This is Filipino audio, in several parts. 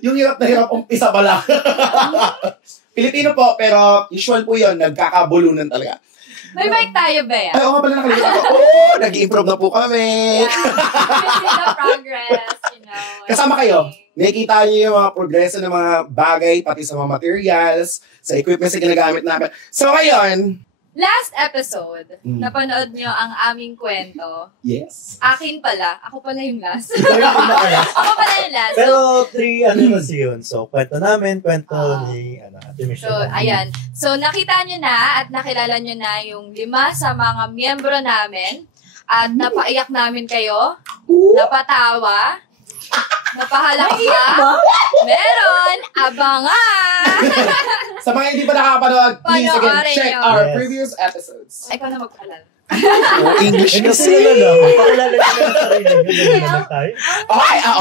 Yung hirap na hirap, umpisa pa lang. Pilipino po, pero usual po yun, nagkakabulunan talaga. May mic tayo, Bea. Ay, oo nga pala, nakalimutan ko. Nag-i-improve na po kami. Yeah. The progress, you know. Kasama kayo. Nakikita niyo yung mga progreso ng mga bagay, pati sa mga materials, sa equipment na ginagamit namin. So, ngayon, last episode, napanood nyo ang aming kwento. yes. Akin pala. Ako pala yung last. Pinaka-last. Ako pala yung last. Pero 3 kasi yun. So, kwento namin, kwento ni Ate Michelle. So, ayan. So, nakita nyo na at nakilala nyo na yung 5 sa mga miyembro namin. At napaiyak namin kayo. Napatawa. Napahalakha. Meron. Abangan. Sa mga hindi pa nakapanood, please again, Panoorin check nyo. our previous episodes. Ikaw na magpaalala. English Kasi lang, pakilala nyo na sarili nyo. Ganyan naman tayo.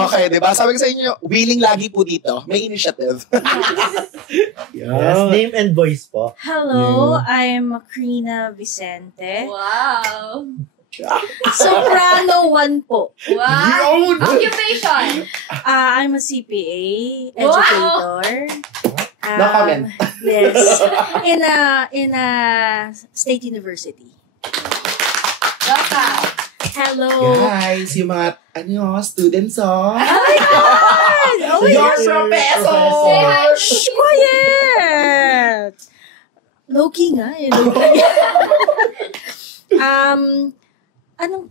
Okay, diba? Sabi ko sa inyo, willing lagi po dito. May initiative. Yes, name and voice po. Hello, I'm Macrina Vicente. Wow. Soprano 1 po. Wow. Occupation. I'm a CPA educator. No comment. Yes. In a state university. Welcome. Hello. Guys, yung mga, students, Oh my God! Oh my Your God! professor! Say hi. Shh, quiet! Low-key nga eh. Low-key.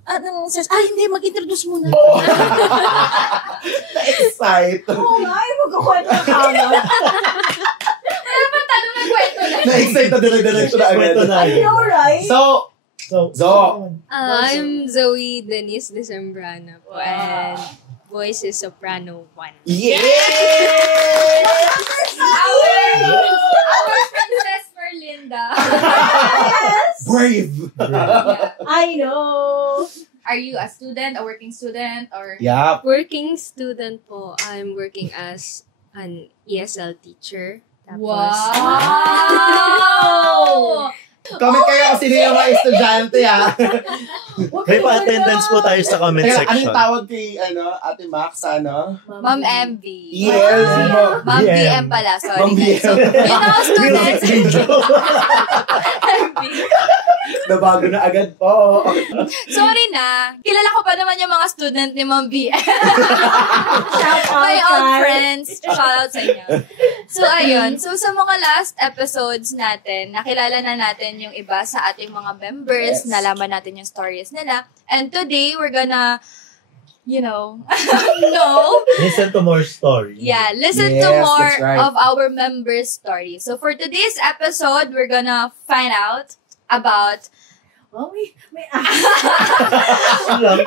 Anong says? Hindi, mag-introduce muna. Na-excite. Oo nga, magkakwento ka na. Wala pa tanong ng kwento na. Na-excite na dire-diretso na agad. Kwento na. I know, right? So, Zo. I'm Zoe Denise Decembrana po, and voice is soprano 1. Yeah! Our Princess Merlinda. Brave. I know. Are you a student, a working student, or? Yeah. Working student po, I'm working as an ESL teacher. Tapos, Wow! Comment kayo kung sino yung mga estudyante, ha? May pa-attendance po tayo sa comment Teka, section. anong tawag kay, Ate Max, Ma'am MB. Yes, Ma'am BM. BM pala, sorry. Ma'am BM. So, you know, students. Nabago na agad po. Sorry na. Kilala ko pa naman yung mga student ni Ma'am BM. Shout out, My old Kai. friends. Shout out sa inyo. So, ayun. So, sa mga last episodes natin, nakilala na natin yung iba sa ating mga members. Yes. Nalaman natin yung stories nila. And today, we're gonna, no. Listen to more stories. Yeah, listen to Yes, more that's right. of our members' stories. So, for today's episode, we're gonna find out about Oh, may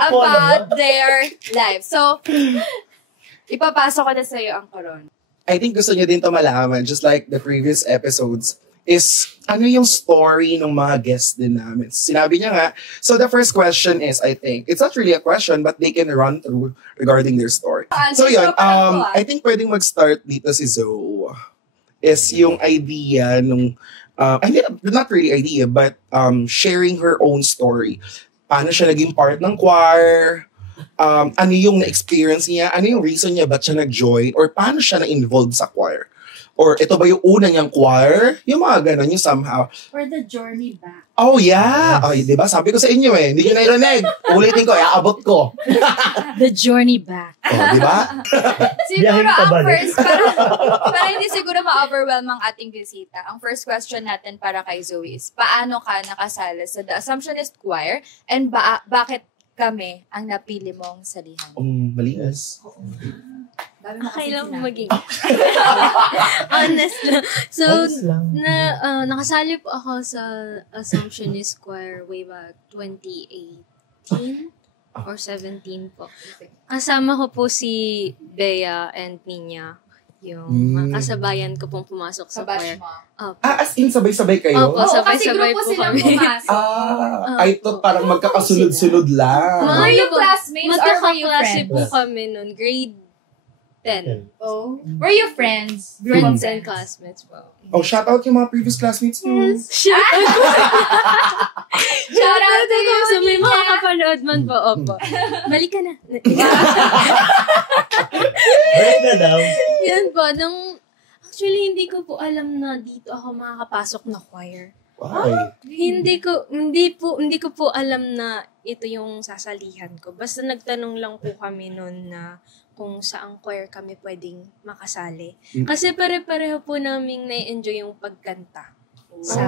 about their lives. So, ipapasok ko na sa iyo ang koron. I think gusto niyo din to malaman, just like the previous episodes, is ano yung story ng mga guests din namin. Sinabi niya nga, so the first question is, I think, it's not really a question, but they can run through regarding their story. So yun, I think pwedeng mag-start dito si Zoe, is yung idea nung, not really idea, but sharing her own story. Paano siya naging part ng choir, ano yung na-experience niya, ano yung reason niya ba't siya nag-join, or paano siya na-involved sa choir. Or ito ba yung una niyang choir? Yung mga ganon, yung somehow. Or the journey back. Oh, yeah. Ay, di ba? Sabi ko sa inyo hindi nyo narinig. Ulitin ko, aabot ko. The journey back. Oh, di ba? Siguro Biyahing ang pabalik. first, para hindi siguro ma-overwhelm ang ating bisita, ang first question natin para kay Zoe is, paano ka nakasala sa The Assumptionist Choir and bakit kami ang napili mong salihan? Malinis. Dami mo okay kasi lang sinabi. maging honest lang. So, Honest lang. nakasali po ako sa Assumptionist Choir way back 2018 or 17 po. Kasama ko po si Bea and Nina, yung mga kasabayan ko pong pumasok Sa sa batch choir. mo. Opo. As in, sabay-sabay kayo? Opo. Oo, kasi Sabay-sabay grupo po silang kami. pumasok. I thought parang magkakasunod-sunod lang. Mga Were you ano po, classmates or were you magkakaklase friends? po kami nun, grade 10. Oh. Were you friends? Group of Friends and friends? classmates po. Oh, shout out yung mga previous classmates nyo. Shout Shout out to you, So, may Nina. mga kapanood man po. Opo. Balik ka na. Balik na daw. Yan po, actually, hindi ko po alam na dito ako makakapasok na choir. Why? Hindi ko po alam na ito yung sasalihan ko. Basta nagtanong lang po kami noon na kung saang choir kami pwedeng makasali. Kasi pare-pareho po naming na-enjoy yung pagkanta. Sa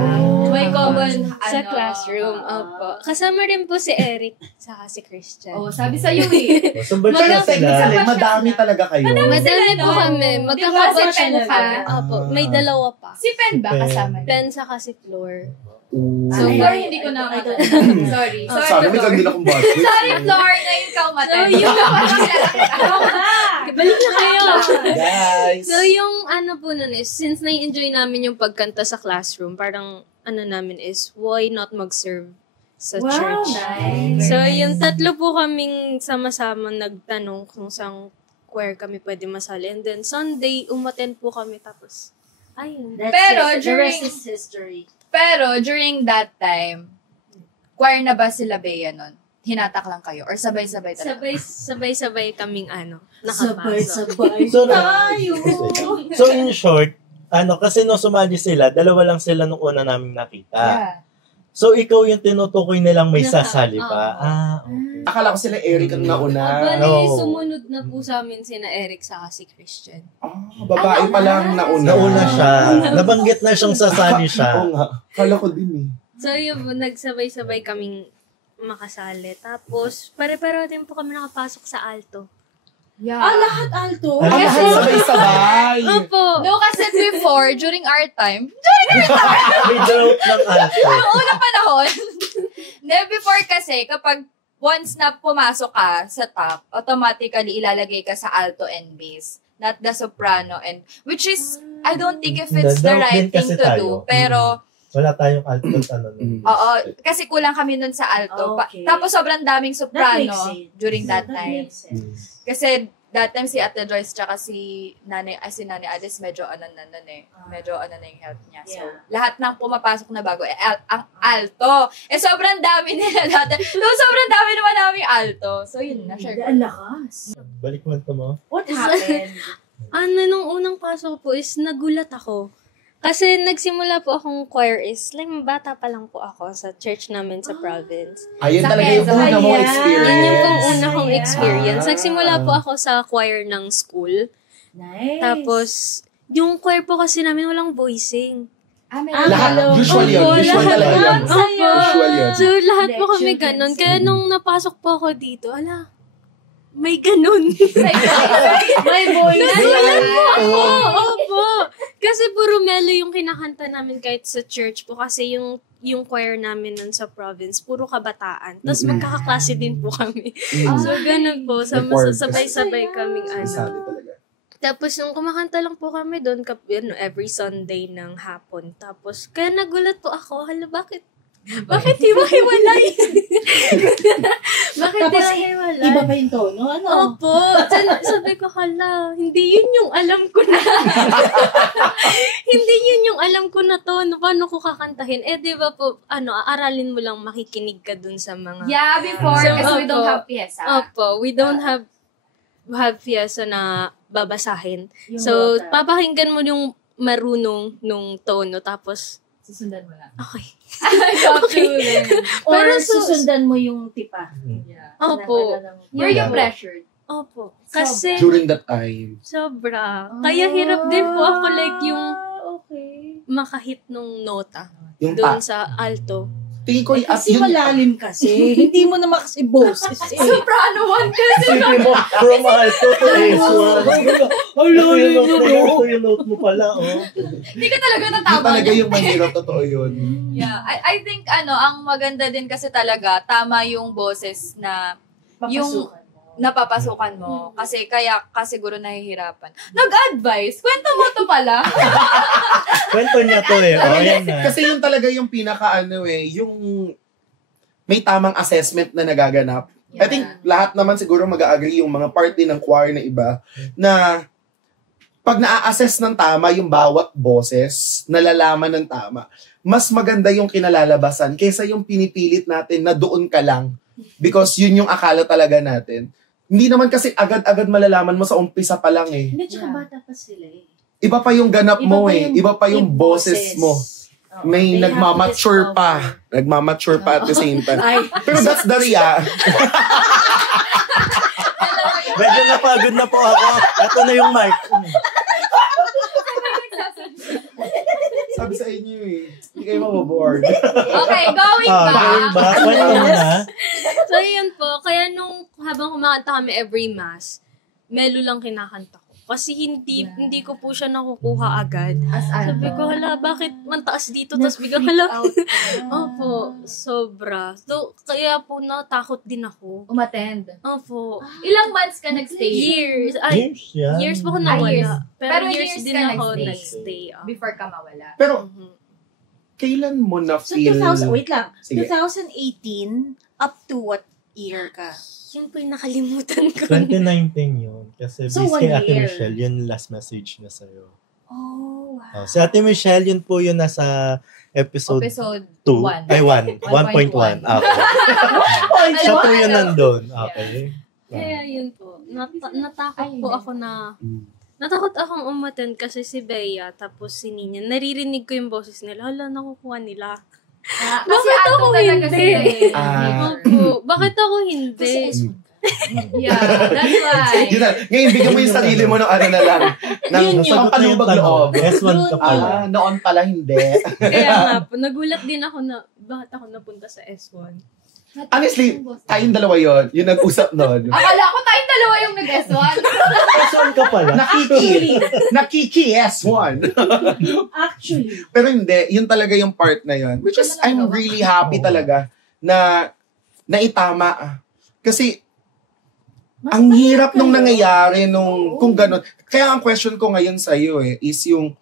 May common, sa classroom. Opo. Kasama rin po si Eric saka si Christian. Oh, sabi sa'yo eh. Sumbol siya sila. Madami talaga kayo. Madami po kami. Magkakabatch Di ba si po kami. Pen Opo. May dalawa pa. Si Pen ba kasama niya? Pen saka si Floor. So, Floor, hindi ko na Sorry. Sabi may Floor. ganda akong budget. Sorry, Floor, ngayon ka umatay. So, Balik na kayo. Guys. So, yung ano po nun is, since nai-enjoy namin yung pagkanta sa classroom, parang ano namin is, why not mag-serve sa church? Nice. So, yung tatlo po kaming sama-sama nagtanong kung saan choir kami pwede masali. And then, Sunday, umattend po kami tapos, ayun. Pero The during- rest is history. Pero, during that time, choir na ba sila Bea nun? Hinatak lang kayo? Or sabay-sabay talaga? Sabay-sabay kaming nakapasok. Sabay-sabay. So, Tayo. so in short, kasi nung sumali sila, dalawa lang sila nung una namin nakita. Yeah. So, ikaw yung tinutukoy nilang may Naka- sasali pa. Okay. Akala ko sila Eric ang nauna. Bali, No. sumunod na po sa amin sina Eric saka si Christian. Babae pa lang nauna. Nauna siya. Nabanggit na siyang sasali siya. Oo nga. Akala ko din eh. So, yun po, nagsabay-sabay kaming makasali. Tapos, pare-pareho din po kami nakapasok sa alto. Yeah. Lahat alto. Ah, Lahat sabay-sabay. Opo! No, kasi before, during our time, May joke ng alto. yung unang panahon, before kasi, kapag once na pumasok ka sa top, automatically ilalagay ka sa alto and bass. Not the soprano and, which is, I don't think if it's the Doubt right din thing kasi to tayo. do. Pero, Wala tayong alto oo, kasi kulang kami nun sa alto. Okay. Tapos sobrang daming That soprano makes sense. during that That time. makes sense. Kasi that time si Ate Joyce tsaka si Nanay Alice medyo medyo na yung health niya. So, Yeah. lahat ng pumapasok na bago, ang alto. Sobrang dami nila dati. So, sobrang dami naman naming alto. So, yun na, share ko. Ang lakas. Balik mo mo. What happened? Nung unang pasok po is nagulat ako. Kasi nagsimula po akong choir is, like, bata pa lang po ako sa church namin sa province. Ayun Sa talaga yung Quezon. una mong Ayan. experience. Yun yung pang una kong Yeah. experience. Nagsimula po ako sa choir ng school. Nice. Tapos, yung choir po kasi namin walang voicing. Lahat, Hello. usual yun. Opo, Usual lahat. talaga yun. Opo. Usual yun. So, lahat po Hindi, kami children's ganun. Kaya nung napasok po ako dito, may ganun. My voice. Nagulat po ako. Opo. Kasi puro melo yung kinakanta namin kahit sa church po. Kasi yung choir namin nun sa province, puro kabataan. Tapos magkakaklase din po kami. So, ganun po. Sabay-sabay kaming Sabi talaga. Tapos nung kumakanta lang po kami doon every Sunday ng hapon. Tapos kaya nagulat po ako, bakit hiwa-hiwalay? Bakit Tapos, hiwa-hiwalay? Iba pa yung tono, ano? Opo. Sabi ko, hindi yun yung alam ko na. Hindi yun yung alam ko na to. Paano ko kakantahin? Di ba po, aaralin mo lang makikinig ka dun sa mga... Yeah, before, So, kasi we don't opo. have pyesa. Opo, we don't have fiesta na babasahin. Yung So, nota. papakinggan mo yung marunong nung tono, tapos, Susundan mo lang. okay. Or Pero susundan mo yung tipa. Yeah. Opo. Were you pressured? Opo. Kasi, During that time. sobra. Kaya hirap din po ako like yung Okay. makahit nung nota Yung doon sa alto. Tingin ko, Kasi malalim kasi. Hindi mo naman kasi boses. Soprano one kasi. Isipin mo, from alto to S1. Ito yung note mo pala, Hindi ka talaga Yun natama. talaga yung mahirap, totoo yun. Yeah. I think, ang maganda din kasi talaga, tama yung boses na Papasukan mo. napapasukan mo. Kasi siguro nahihirapan. Nag-advise. Kwento mo to pala. Kwento niya to yan na. Kasi yun talaga yung yung may tamang assessment na nagaganap. I think lahat naman siguro mag-agree yung mga party ng choir na iba na pag na-assess ng tama yung bawat boses, nalalaman ng tama, mas maganda yung kinalalabasan kaysa yung pinipilit natin na doon ka lang because yun yung akala talaga natin. Hindi naman kasi agad-agad malalaman mo sa umpisa pa lang eh. Hindi, tsaka bata pa sila eh. Iba pa yung ganap mo eh. Iba pa yung boses mo. Oh, May they have to nagmamature pa. discover. Nagmamature pa at the same time. Ay, Pero that's the Medyo napagod na po ako. Ito na yung mic. Sabi sa inyo eh. Hindi kayo maboboard. Okay, going Going back. back. Kwento mo na. So, yun po. Kaya nung habang kumakanta kami every mass, melo lang kinakanta ko. Kasi hindi ko po siya nakukuha agad. Sabi ko, hala, bakit mantaas dito? Tapos biglang, hala. Opo, sobra. So, kaya po natakot din ako. Umattend. Opo. Ilang months ka nag-stay? Years. Ay, Years yan. years po ako Years. nawala. Pero years years din ka ako nagstay. nagstay. Before ka mawala. Pero, Mhm. kailan mo so na-feel? 2000, wait lang. Sige. 2018, up to what year ka? Yun po yung nakalimutan ko. 2019 yun. Kasi So, based 1 kay Ate year. Michelle, yun last message na sa'yo. Oh, wow. Si Ate Michelle, yun po yun nasa episode Episode 2. 1. Ay, 1.1. Okay. Siya po yun nandun. Okay. Kaya yun po. Natakot Ay, po hindi. ako na... Mm. Natakot akong umattend kasi si Bea, tapos si Nina. Naririnig ko yung boses nila. Hala, nakukuha nila. Kasi Bakit ano ako talaga hindi? sila eh. Opo. Bakit ako hindi? Yeah, that's why. Yun na. Ngayon, bigyan mo yung sarili mo ng ano na lang. Ng Nasagot na yung pampalubag tanong. loob. S1 ka pala. Noon pala hindi. Kaya nga po, nagulat din ako na bakit ako napunta sa S1. Honestly, tayong dalawa yon, yung nag-usap nun. Akala ko tayong dalawa yung nag-S1. S1 ka pala. Nakiki S1. Actually, Pero hindi, yun talaga yung part na yun. Which is, I'm really happy talaga na naitama. Kasi, mas ang hirap nung kayo. nangyayari nung, Oo. kung ganun. Kaya ang question ko ngayon sa'yo is yung,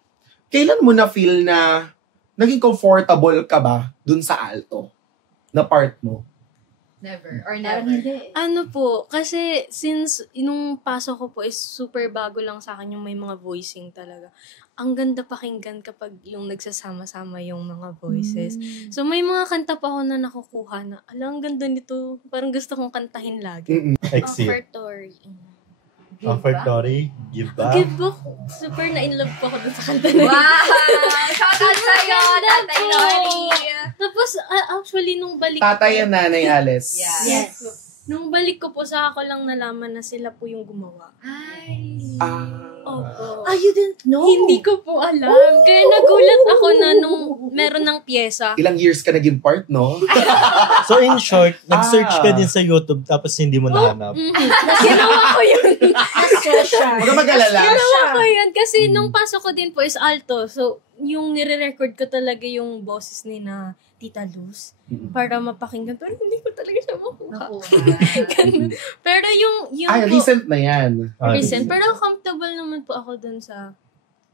kailan mo na feel na naging comfortable ka ba dun sa alto na part mo? Never. Or Parang never. hindi. Ano po, kasi since nung pasok ko po is super bago lang sa akin yung may mga voicing talaga. Ang ganda pakinggan kapag yung nagsasama-sama yung mga voices. So may mga kanta pa ako na nakukuha na, ang ganda nito. Parang gusto kong kantahin lagi. Exit. Offertory. Offertory. Give back. Give back. Super na-inlove po ako dun sa kanta na yun. Wow! Shout out sa'yo, Tatay po. Lori! Tapos, actually, nung balik Tatay and nanay Alice. Yeah. Yes. nung balik ko po, saka ko lang nalaman na sila po yung gumawa. Ay. Opo. Ah, you didn't know? Hindi ko po alam. Kaya nagulat ako na nung meron ng pyesa. Ilang years ka naging part, no? So in short, nag-search ka Ah. din sa YouTube tapos hindi mo nahanap. Ginawa ko yun. Huwag ka mag-alala. Ginawa ko yun. Kasi nung pasok ko din po is alto. So, yung nire-record ko talaga yung boses ni na Tita Luz para mapakinggan. Pero hindi ko talaga siya makuha. Ganun. Pero yung Ay, po, recent na yan. recent. Pero comfortable naman po ako dun sa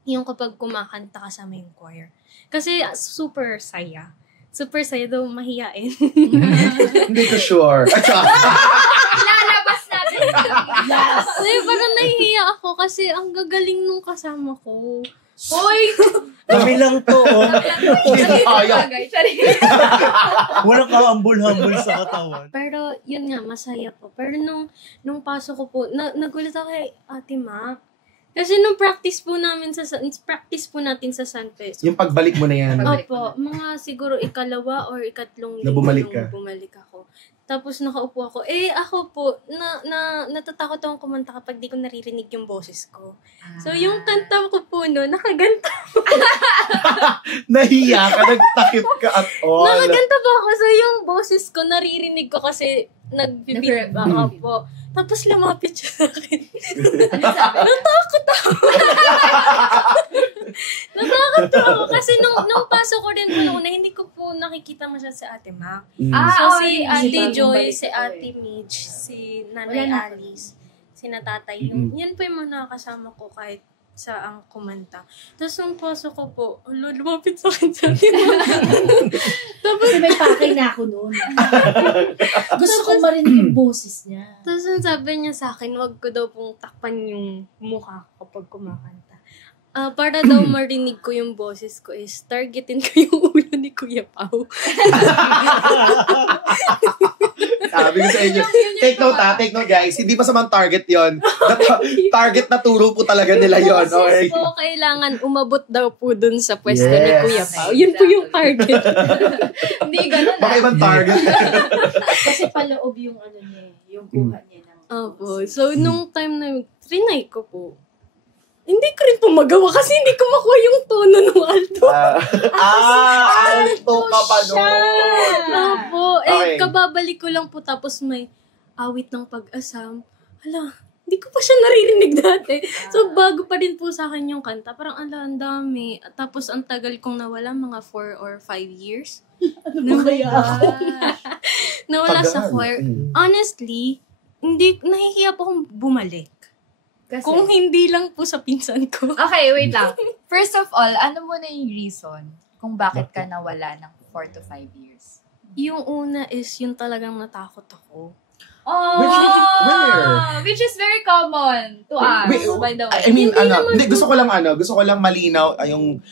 yung kapag kumakanta kasama yung choir. Kasi super saya. Super saya daw mahiyain. Hindi ko sure. Lalabas natin. Kasi parang nahihiya ako kasi ang gagaling nung kasama ko. Hoy! Kami lang to, oh. Hindi na kaya. Walang kaambul-hambul sa katawan. Pero yun nga, masaya po. Pero nung pasok ko po, nagulat ako kay Ate Mac. Kasi nung practice po natin sa San Pedro. Yung pagbalik mo na yan. Opo, mga siguro ikalawa or ikatlong Na bumalik ka. nung bumalik ako. Tapos nakaupo ako. Ako po, natatakot akong kumanta kapag di ko naririnig yung boses ko. So yung kanta ko po nakaganta. Nahiya ka, nagtakip ka at all. Nakaganta po ako. So yung boses ko, naririnig ko kasi nag-beat ako po. Tapos lumapit siya sa akin. Natakot ako. Natakot ako kasi nung pasok ko rin po noon, hindi ko po nakikita masyad si Ate Mac. So si Ate Joy, si Ate Mitch, si Nanay Alice, si Natatay. Yan po yung mga nakakasama ko kahit sa ang kumanta. Tapos nung pasok ko po, lumapit sa akin sa Ate Mac. Kasi may pakay na ako noon. Gusto ko marinig yung boses niya. Tapos ang sabi niya sa akin, wag ko daw pong takpan yung mukha ko kapag kumakanta. Para daw marinig ko yung boses ko is targetin ko yung ulo ni Kuya Pao. Sabi ko sa inyo, take note guys, hindi pa samang target yon. Target na turo po talaga nila yon. Okay? So, kailangan umabot daw po dun sa pwesto ni Yes. Kuya Pao. Yun po yung target. Hindi ganun Baka ibang target. Kasi paloob yung ano niya, yung kuha niya ng Opo. So, nung time na trinay ko po, hindi ko rin po magawa kasi hindi ko makuha yung tono ng alto. Alto ka pa doon. Opo. Okay. Kababalik ko lang po tapos may awit ng pag-asam. Hala, hindi ko pa siya naririnig dati. So, bago pa din po sa akin yung kanta. Parang, ang dami. Tapos, ang tagal kong nawala, mga 4 or 5 years. Ano ba kaya ako? Nawala Tagal. sa choir. Honestly, nahihiya po akong bumalik. Kasi, Kung hindi lang po sa pinsan ko. okay, wait lang. First of all, ano muna yung reason kung bakit ka nawala ng 4 to 5 years? Yung una is yung talagang natakot ako. Oh, Where? which is very common to us, Wait, by the way. I mean, gusto ko lang malinaw yung,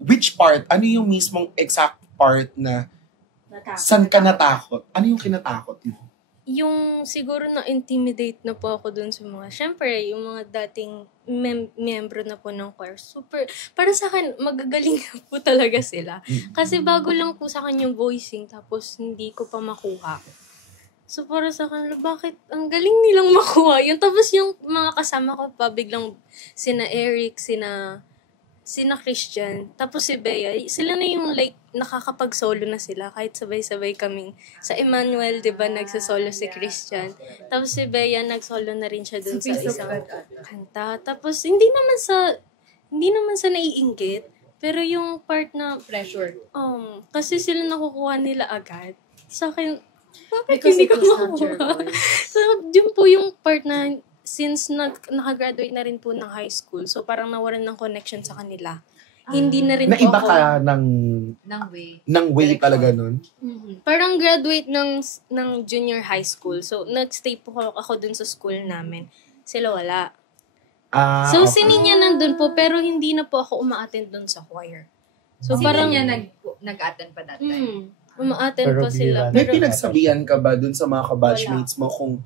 which part, ano yung mismong exact part na, saan ka natakot? Ano yung kinatakot mo? Yung siguro na-intimidate na po ako dun sa mga, syempre, yung mga dating miyembro na po ng choir. Super, para sa akin, magagaling na po talaga sila. Kasi bago lang po sa akin yung voicing, tapos hindi ko pa makuha. So, para sa akin, bakit ang galing nilang makuha yun? Tapos yung mga kasama ko pa, biglang sina Eric, sina Christian, tapos si Bea, sila na yung like, nakakapag-solo na sila kahit sabay-sabay kaming sa Emmanuel, di ba, nagsasolo si Christian. Tapos si Bea, nagsolo na rin siya dun sa isang kanta. Tapos hindi naman sa naiinggit, pero yung part na, Pressure. kasi sila nakukuha nila agad. Sa akin, bakit Because hindi it ko was not your makuha? voice. So, yun po yung part na since nakagraduate na rin po ng high school, so parang nawalan ng connection sa kanila. Hindi na rin po Naiba ako. ka ng way Direction. talaga nun? Parang graduate ng junior high school. So, nagstay po ako dun sa school namin. Sila wala. So, Okay. si Ninya nandun po, pero hindi na po ako uma-attend dun sa choir. So, Sino parang niya nag-attend pa that time? uma-attend Pero pa sila. bihira. May Pero, pinagsabihan ka ba dun sa mga kabatchmates mo kung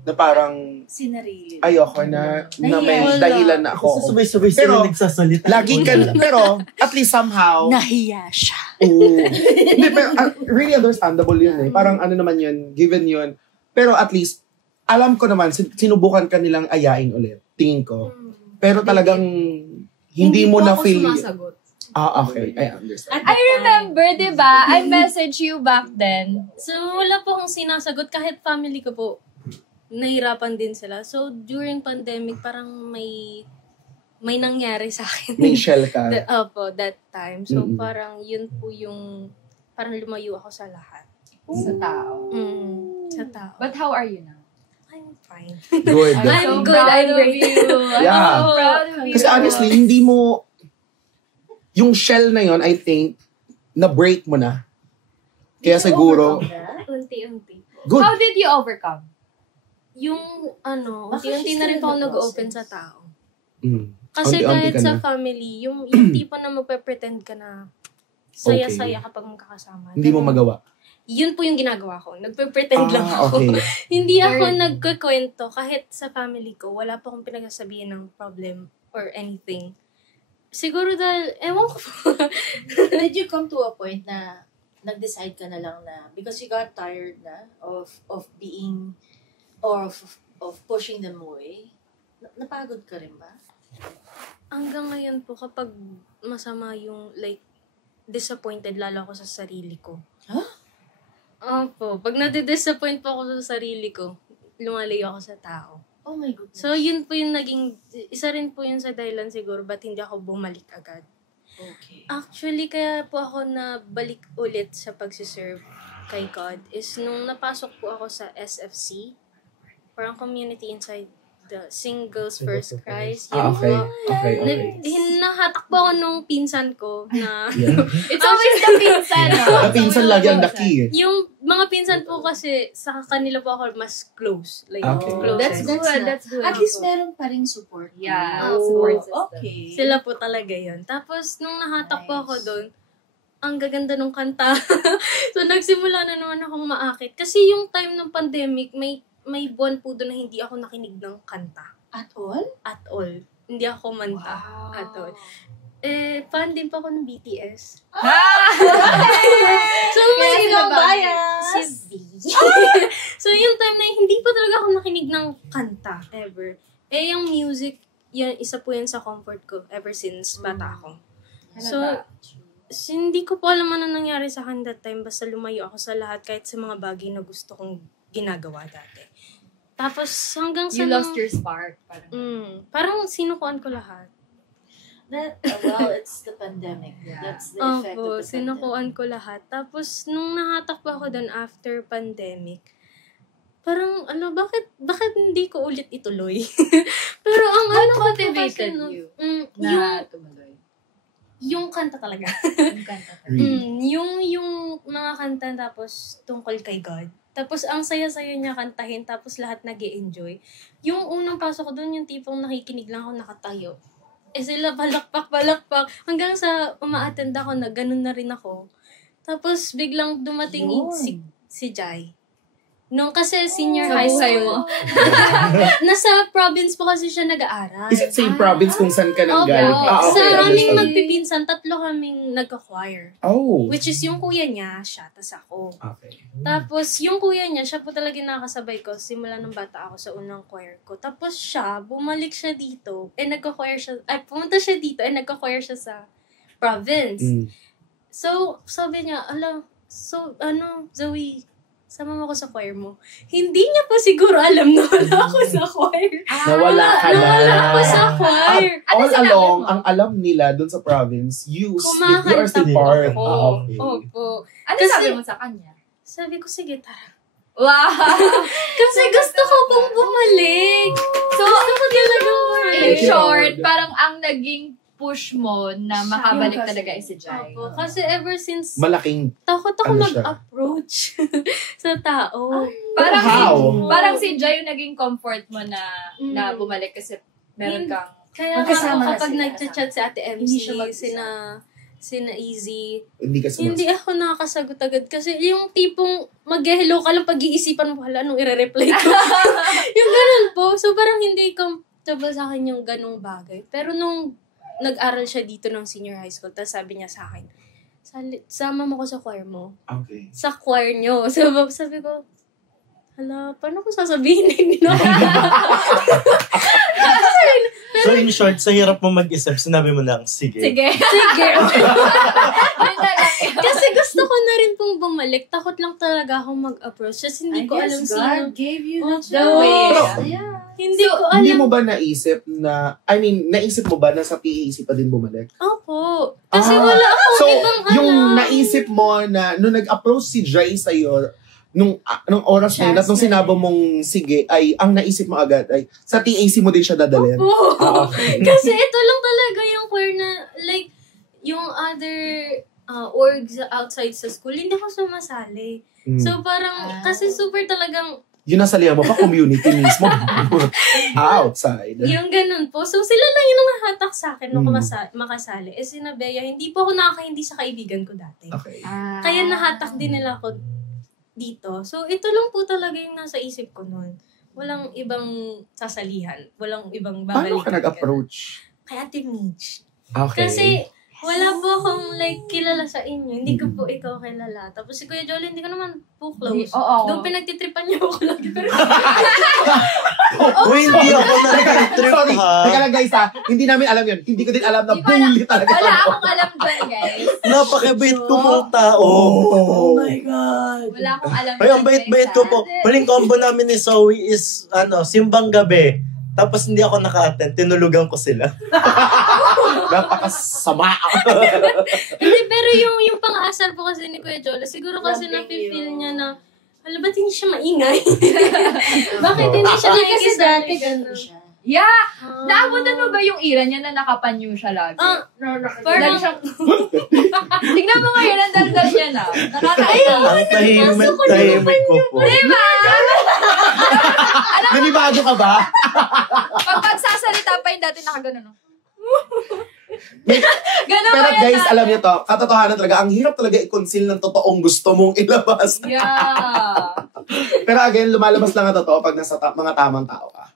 na parang Sinarili. ayoko na may Wala. dahilan na Kasi ako. sabay-sabay Pero, sila nagsasalita. Lagi ka, pero at least somehow, Nahiya siya. oo. Hindi, pero really understandable yun eh. Parang ano naman yun, given yun. Pero at least, alam ko naman, sinubukan ka nilang ayain ulit. Tingin ko. Pero talagang, hindi mo po na ako feel. sumasagot. Okay. I understand. I remember, di ba? I messaged you back then. so, wala po akong sinasagot. Kahit family ko po, nahirapan din sila. So, during pandemic, parang may nangyari sa akin. May shell ka. That time. So, Mm-mm. parang yun po yung, parang lumayo ako sa lahat. Sa tao. Sa tao. But how are you now? I'm fine. Good. I'm good, proud I'm of great. you. Yeah. I'm so proud of you. Kasi honestly, hindi mo, yung shell na yon I think, na-break mo na. Kaya siguro, Unti-unti. good. How did you overcome? Yung, Baka unti-unti she's na rin po ako still in the nag-open process. sa tao. Mm. Kasi Unti-unti kahit ka sa na. family, yung tipo na magpe-pretend ka na saya-saya kapag magkakasama. Hindi mo magawa. Yun po yung ginagawa ko. Nagpe-pretend lang ako. Okay. Hindi ako nagkukwento kahit sa family ko. Wala pa akong pinagsasabihin ng problem or anything. Siguro dahil, ewan ko po. Did you come to a point na nag-decide ka na lang na because you got tired na of being or of pushing them away? Napagod ka rin ba? Hanggang ngayon po, kapag masama yung, like, disappointed lalo ako sa sarili ko. Huh? Opo. Pag nadi-disappoint po ako sa sarili ko, lumalayo ako sa tao. Oh my goodness. So, yun po yung naging, isa rin po yun sa dahilan siguro ba't hindi ako bumalik agad. Okay. Actually, kaya po ako nabalik ulit sa pagsiserve kay God is nung napasok po ako sa SFC, parang community inside the Singles First Christ. Yun Okay. po. Okay. Hinahatak po ako nung pinsan ko na Yeah. It's always the pinsan. The pinsan lagi ang naki eh. yung mga pinsan po kasi sa kanila po ako mas close. Like, Okay. close. That's good. That's good. At least meron pa rin support. Yeah, Oh, support system. Okay. Sila po talaga yun. Tapos, nung nahatak po ako doon, ang gaganda ng kanta. So, nagsimula na naman akong maakit. Kasi yung time ng pandemic, may buwan po doon na hindi ako nakinig ng kanta. At all? At all. Hindi ako manta. At all. Fan din pa ako ng BTS. So, may Sino bias? Si V. So, yung time na hindi pa talaga ako nakinig ng kanta, ever. Yung music, yan, isa po yan sa comfort ko ever since bata ako. So, hindi ko po alam ano nangyari sa akin that time. Basta lumayo ako sa lahat kahit sa mga bagay na gusto kong ginagawa dati. Tapos, hanggang sa... You lost your spark. Parang sinukuan ko lahat. Well, it's the pandemic. Yeah. That's the effect Opo, of the sinukuan pandemic. ko lahat. Tapos, nung nahatak pa ako doon after pandemic, parang, bakit hindi ko ulit ituloy? Pero ang What ko po motivated kasi, you yung, tumuloy? yung kanta talaga. Yung kanta talaga. yung mga kanta tapos tungkol kay God. Tapos ang saya-saya niya kantahin tapos lahat nag-e-enjoy. Yung unang pasok ko doon, yung tipong nakikinig lang ako nakatayo. Sila palakpak hanggang sa uma-attend ako na ganun na rin ako. Tapos biglang dumating si Jai. Nung kasi senior Sa high buhay school. mo. Nasa province po kasi siya nag-aaral. Is it same province kung saan ka nang galing? Sa aming understand. magpipinsan, 3 kaming nagka-choir. Oh. Which is yung kuya niya, siya, tas ako. Okay. Tapos, yung kuya niya, siya po talaga nakakasabay ko simula nung bata ako sa unang choir ko. Tapos siya, bumalik siya dito, nagka-choir siya, pumunta siya dito, nagka-choir siya sa province. So, sabi niya, Zoe, sama mo ako sa choir mo. Hindi niya pa siguro alam na wala ako sa choir. Nawala ka na. Nawala ako sa choir. All Ano sinabi along, mo? ang alam nila dun sa province, you are still Kumakanta part. po. Okay. Opo. Ano Kasi- sabi mo sa kanya? Sabi ko, sige, tara. Wow! Kasi gusto ko pong bumalik. So, gusto ko talaga bumalik. In short, parang ang naging push mo na makabalik Yung talaga si Jai. Opo. Kasi ever since, Malaking, takot ako Ano siya? mag-approach sa tao. Parang How? parang si Jai yung naging comfort mo na bumalik kasi meron kang Kaya Magkasama ako na kapag sila. nagchat-chat si Ate MC, Hindi siya mag-isa. sina Easy, hindi ka sumasagot. hindi ako nakakasagot agad. Kasi yung tipong mag-hello ka lang pag-iisipan mo, hala, anong i-reply ko? Yung ganun po. So parang hindi comfortable sa akin yung ganung bagay. Pero nung nag-aral siya dito ng senior high school, tapos sabi niya sa akin, sama mo ko sa choir mo. Okay. Sa choir nyo. So sabi ko, hala, paano ko sasabihin? Hindi na ako. So in short, sa hirap mo mag-isip, sinabi mo lang, sige. sige. Sige. Yun na lang yun. Kasi gusto ko na rin pong bumalik. Takot lang talaga akong mag-approach. Kasi hindi ko alam sino. gave you the way. Yeah. Hindi ko Hindi alam. mo ba naisip na, naisip mo ba na sa PAC pa din bumalik? Opo. Kasi wala akong So, ibang yung alam. naisip mo na, nung nag-approach si Jai sa'yo, nung oras na yun, at nung sinabi mong sige, ay, ang naisip mo agad ay, sa TAC mo din siya dadalhin. Opo. Okay. Kasi ito lang talaga yung choir na, like, yung other orgs outside sa school, hindi ako sumasali. So, parang, kasi super talagang, Yun nasa liya mo pa, community mismo. Outside. yung ganun po. So, sila lang yung nanghahatak sa akin nung Mm. makasali. Si Nabea, hindi po ako nakakahindi sa kaibigan ko dati. Okay. Kaya nahatak din nila ako dito. So, ito lang po talaga yung nasa isip ko noon. Walang ibang sasalihan. Walang ibang babalikan. Paano ka nag-approach? Kay Ate Mitch. Okay. Kasi, wala po akong kilala sa inyo. Hindi ko po ikaw kilala. Tapos si Kuya Jolly, hindi ko naman po close. Oo. Doon pinagtitripan niyo ako lagi. Pero, Uy, hindi ako nag-trip Sorry, ha. teka lang guys ha. Hindi namin alam yun. Hindi ko din alam na Hindi ko alam. bully talaga. Wala ako. akong alam dyan, guys. Napakabait ko pong tao. Oh. God. Wala akong alam Ay, ang bait-bait ko po. Huling combo namin ni Zoe is, simbang gabi. Tapos hindi ako naka-attend. Tinulugan ko sila. Napakasama. hindi, pero yung pang-asar po kasi ni Kuya Jolly, siguro kasi nafe-feel niya na, hala, ba't hindi siya maingay? Bakit hindi siya Kasi nakikisali? dati ganun siya. Yeah! Naabutan mo ba yung era niya na nakapanyo siya lagi? Parang, Tingnan mo ngayon, ang daldal niya na. Nakakaiyak. Ang tahimik ko po. Diba? Nanibago ka ba? Pag magsasalita pa yung dati nakagano, no? Ganun Pero ba yan guys, natin? alam niyo to, katotohanan talaga, ang hirap talaga i-conceal ng totoong gusto mong ilabas. Yeah. Pero again, lumalabas lang ang totoo pag nasa mga tamang tao ka.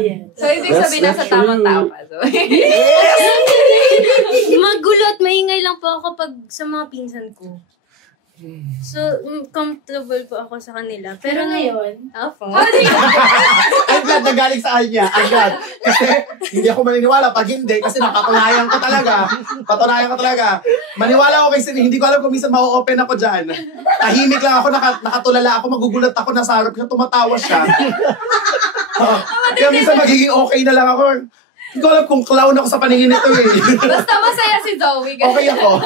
Yes. So, ibig That's sabihin nasa true. tamang tao ka. So, Magulo at maingay lang po ako pag sa mga pinsan ko. So, comfortable po ako sa kanila. Pero Pero ngayon, Opo. I'm glad na galing sa kanya. I'm glad. Kasi hindi ako maniniwala pag hindi. Kasi napatunayan ko talaga. Patunayan ko talaga. Maniwala ako kay Sini. Hindi ko alam kung minsan ma-open ako dyan. Tahimik lang ako. Nakatulala ako. Magugulat ako. Nasa harap niya. Tumatawa siya. Kaya minsan magiging okay na lang ako. Hindi ko alam kung clown ako sa paningin nito eh. basta masaya si Zoe. Okay ako.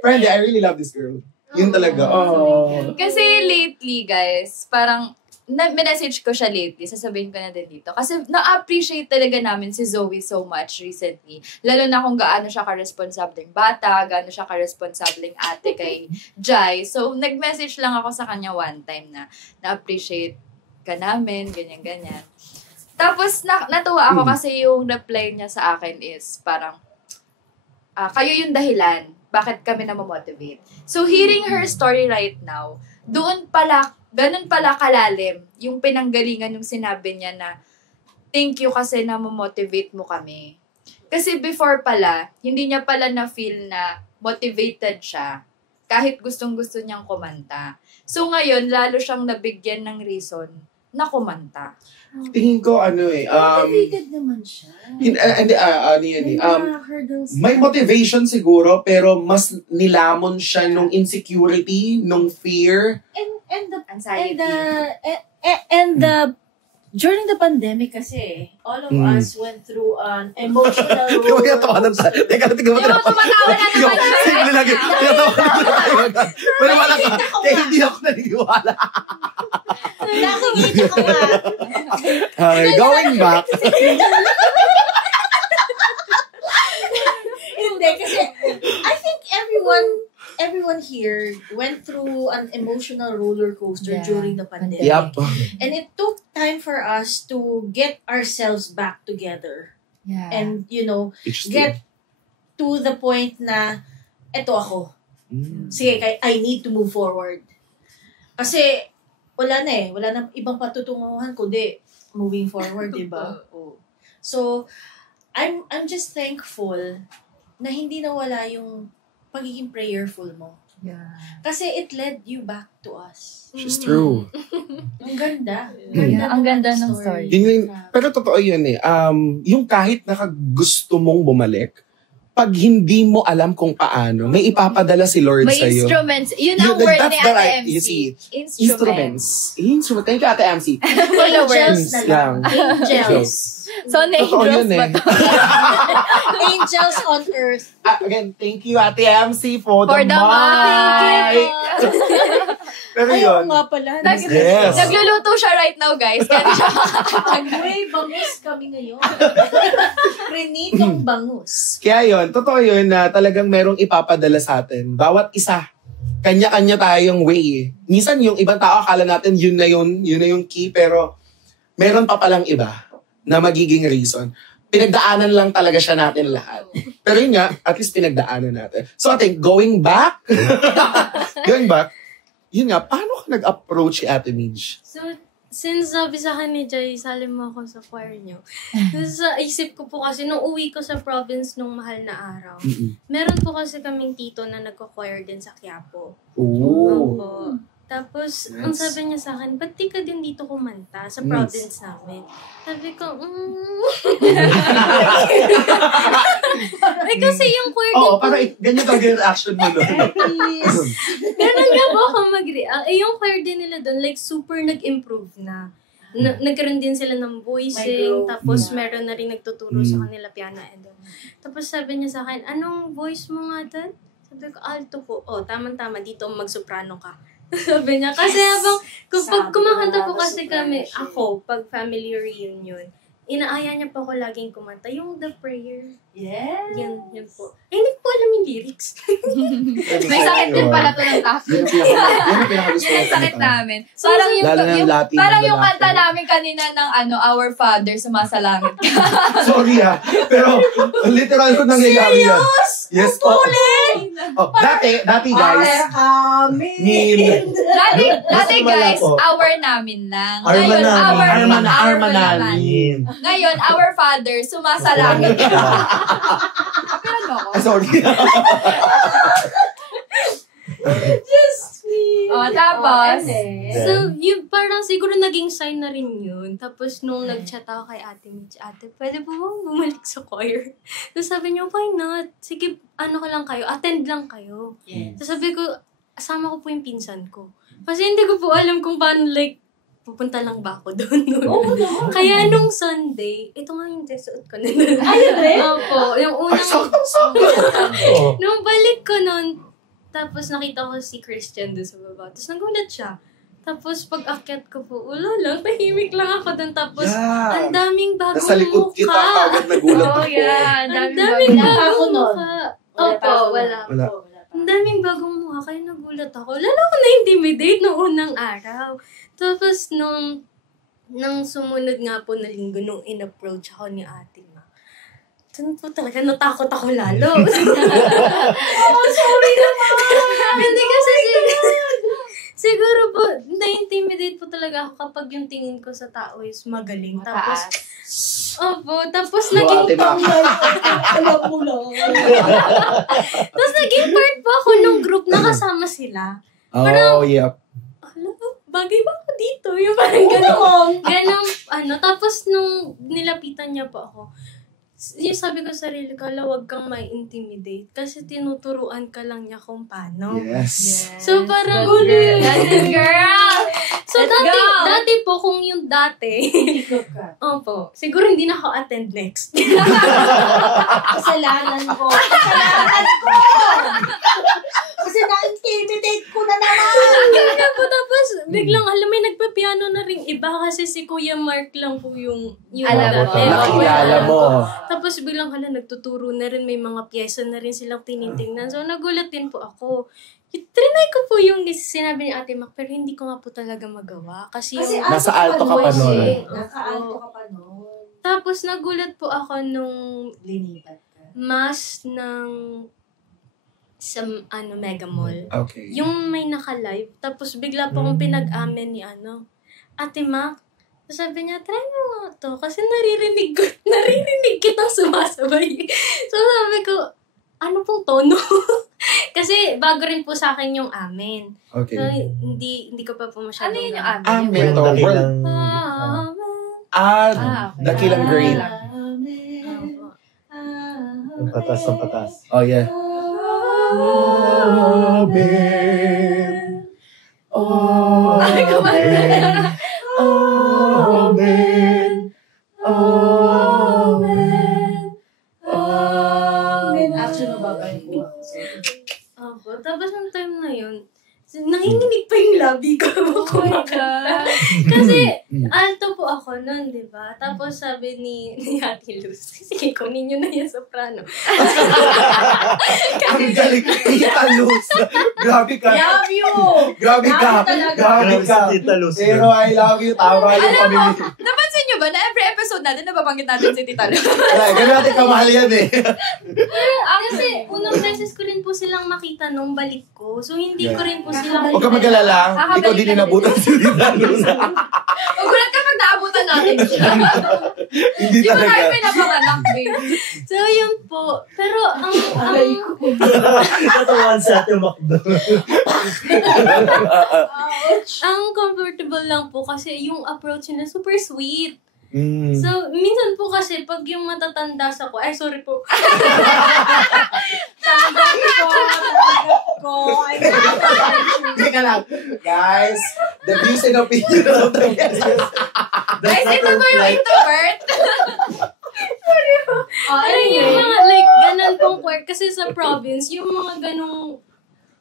Pero hindi, I really love this girl. Yun talaga. Oh. Kasi lately, guys, parang message ko siya lately, sasabihin ko na din dito. Kasi na-appreciate talaga namin si Zoe so much recently. Lalo na kung gaano siya ka-responsableng bata, gaano siya ka-responsableng ate kay Jai. So, nag-message lang ako sa kanya one time na na-appreciate ka namin, ganyan-ganyan. Tapos, natuwa ako kasi yung reply niya sa akin is parang, kayo yung dahilan bakit kami na-motivate. So, hearing her story right now, ganun pala kalalim yung pinanggalingan yung sinabi niya na thank you kasi na-motivate mo kami. Kasi before pala, hindi niya pala na-feel na motivated siya kahit gustong-gusto niyang kumanta. So, ngayon, lalo siyang nabigyan ng reason na kumanta. Tingin ko motivated naman siya. May motivation siguro, pero mas nilamon siya nung insecurity, nung fear. And the Anxiety. during the pandemic kasi, all of us went through an emotional Kaya tawanan sa... Teka, tingnan mo. Yung tumatawa na naman siya. Simple lang yun. Tinatawanan ko. Maniwala ka. Kaya hindi ako naniniwala. Nakikita ko nga. Okay, going back. Hindi, kasi I think everyone here went through an emotional roller coaster during the pandemic. Yep. And it took time for us to get ourselves back together. Yeah. And, It's get to the point na, eto ako. Mm. Sige, I need to move forward. Kasi, wala na ibang patutunguhan kundi moving forward, di ba? So, I'm just thankful na hindi nawala yung pagiging prayerful mo. Yeah. Kasi it led you back to us. She's true. Ang ganda. Yeah, ang ganda ng story. Pero totoo yun eh. Yung kahit gusto mong bumalik, pag hindi mo alam kung paano, may ipapadala si Lord May sa'yo. instruments. Yun ang word ni Ate MC. You see, Instruments. Instrument. Thank you, Ate MC. Angels na lang. Angels. So, name Totoo drops yun eh. ba to? Angels on earth. Again, thank you, Ate MC, for the For the mic. Pero Ayaw yun. nga pala. Yes. Nagluluto siya right now, guys. Kaya siya Agway, bangus kami ngayon. Prenitong bangus. Kaya yun, totoo yun na talagang merong ipapadala sa atin. Bawat isa, kanya-kanya tayong way. Minsan yung ibang tao, akala natin yun na yung key, pero meron pa palang iba na magiging reason. Pinagdaanan lang talaga siya natin lahat. Pero yun nga, at least pinagdaanan natin. So I think, going back, yun nga, paano ka nag-approach si Ate Midge? So, since sabi sa akin ni Jai, sali mo ako sa choir niyo. Sa isip ko po kasi, nung uwi ko sa province nung mahal na araw, meron po kasi kaming tito na nagko-choir din sa Quiapo. Ooh. Opo. Tapos, Nice. ang sabi niya sa akin, ba't di ka din dito kumanta sa province namin? Sabi ko, kasi yung choir din Oo, po, parang ganyan talaga yung reaction mo doon. ganun nga po ako mag-react. Yung choir din nila doon, like, super nag-improve na. Nagkaroon din sila ng voicing, May growth. tapos meron na rin nagtuturo sa kanila piano and all. Tapos sabi niya sa akin, anong voice mo nga doon? Sabi ko, alto po. Oh, tama-tama, dito mag-soprano ka. Sabi niya, kasi habang, pag kumakanta po kasi kami, ako, pag family reunion, inaaya niya po ako laging kumanta. Yung The Prayer. Yes. Yun po. Hindi ko alam yung lyrics. May sakit din pala to ng taas. Yun ang pinakagusto ko. May sakit namin. Parang Lalo na yung Latin parang na yung lalaki. kanta namin kanina ng Our Father, sumasalangit ka. Sorry pero literal ko nangyayari yan. Yes po. Dati guys, Amin. Dati Mas wala guys, po. our namin lang. Arma Ngayon, namin. our namin. Ngayon, Our Father, sumasalangit ka. Pero ano ko? sorry. Just me. Tapos, So, yung parang siguro naging sign na rin yun. Tapos, nung nag-chat ako kay Ate Mitch, Ate, pwede po bang bumalik sa choir? So, sabi niya, why not? Sige, ano ka lang kayo, attend lang kayo. Yes. So, sabi ko, asama ko po yung pinsan ko. Kasi hindi ko po alam kung paano, like, pupunta lang ba ako doon. Oo naman. Kaya nung Sunday, ito nga yung suot ko na. Ayun rin? Opo, yung unang... Oo. Nung balik ko nun, tapos nakita ko si Christian doon sa baba. Tapos nagulat siya. Tapos pag akyat ko po, wala lang, tahimik lang ako doon. Tapos ang daming bagong Nasa likod kita, mukha. kagad nagulat ako. yeah. Ang daming Wala pa ako bagong nun. mukha. Wala pa ako. Wala. Wala. Ang daming bagong mukha, kaya nagulat ako. Lalo ako na-intimidate nung unang araw. Tapos nung sumunod nga po na linggo, nung in-approach ako ni Ate Ma, doon po talaga natakot ako lalo. Sorry naman. Hindi kasi siguro po, na-intimidate po talaga ako kapag yung tingin ko sa tao is magaling. Tapos, tapos naging Ate Ma. Alam mo lang. Tapos naging part po ako nung group na kasama sila. Oh, yep. Alam mo, bagay ba ako dito? Yung parang gano'n. Tapos nung nilapitan niya po ako, yung sabi ko sa sarili ko, huwag kang ma-intimidate kasi tinuturuan ka lang niya kung paano. Yes. So parang, That's it, girl! so Let's go! dati po, kung yung dati, Ikot ka. opo, siguro hindi na ako attend next. Kasalanan ko. Kasi na-intimidate ko na naman. Kaya po, tapos biglang, alam, may nagpa-piano na rin iba kasi si Kuya Mark lang po yung Alam mo. dati. Nakilala mo. Tapos biglang, nagtuturo na rin, may mga pyesa na rin silang tinitingnan. So, nagulat din po ako. Trinay ko po yung sinabi ni Ate Mac, pero hindi ko nga po talaga magawa. Kasi yung... Nasa alto ka pa nun. Naka-alto ka pa nun. Tapos, nagulat po ako nung Linipat ka. mass ng sa Mega Mall. Okay. Yung may naka-live, tapos bigla po akong pinag-amen ni Ate Mac. Sabi niya, try mo nga to. Kasi naririnig kitang sumasabay. So sabi ko, ano pong tono? Kasi bago rin po sa akin yung amen. Okay. So hindi ko pa po masyadong... Ano yun yung amen? Amen. Yung dakilang... Amen. Dakilang great. Opo. Ang patas, ang patas. Oh, yeah. Amen. Ay, kumanta. Amen. Amen. Amen. Actually, mababay ko ako. Opo. Tapos ng time na yun, nanginginig pa yung labi ko. Oh my God. Kasi, alto po ako nun, di ba? Tapos sabi ni Ate Luz, sige, kunin nyo na yung soprano. Ang galing. Tita Luz. Grabe ka. Love you! Grabe ka. Grabe Grabe ka. si Tita Luz. Pero I love you. Tama yung Alam mo, pamilya. napansin nyo ba na every episode natin nababanggit natin si Tita Lu? Ganun natin kamahal yan eh. Kasi, unang beses ko rin po silang makita nung balik ko. So, hindi ko rin po silang... Huwag ka mag-alala. Ikaw din inabutan si Tita Luz. Magulat ka pag naabutan natin siya. Hindi Di ba tayo talaga. pinapanganak, babe? So, yun po. Pero, Natuwan sa Ate Macdo. ang comfortable lang po kasi yung approach niya super sweet. Mm. So, minsan po kasi, pag yung matatanda sa ko, ay, sorry po. Teka lang. Guys, the views and opinions of the guests. Guys, ito ba yung introvert? Pero yung mga, like, ganun pong quirk. Kasi sa province, yung mga ganung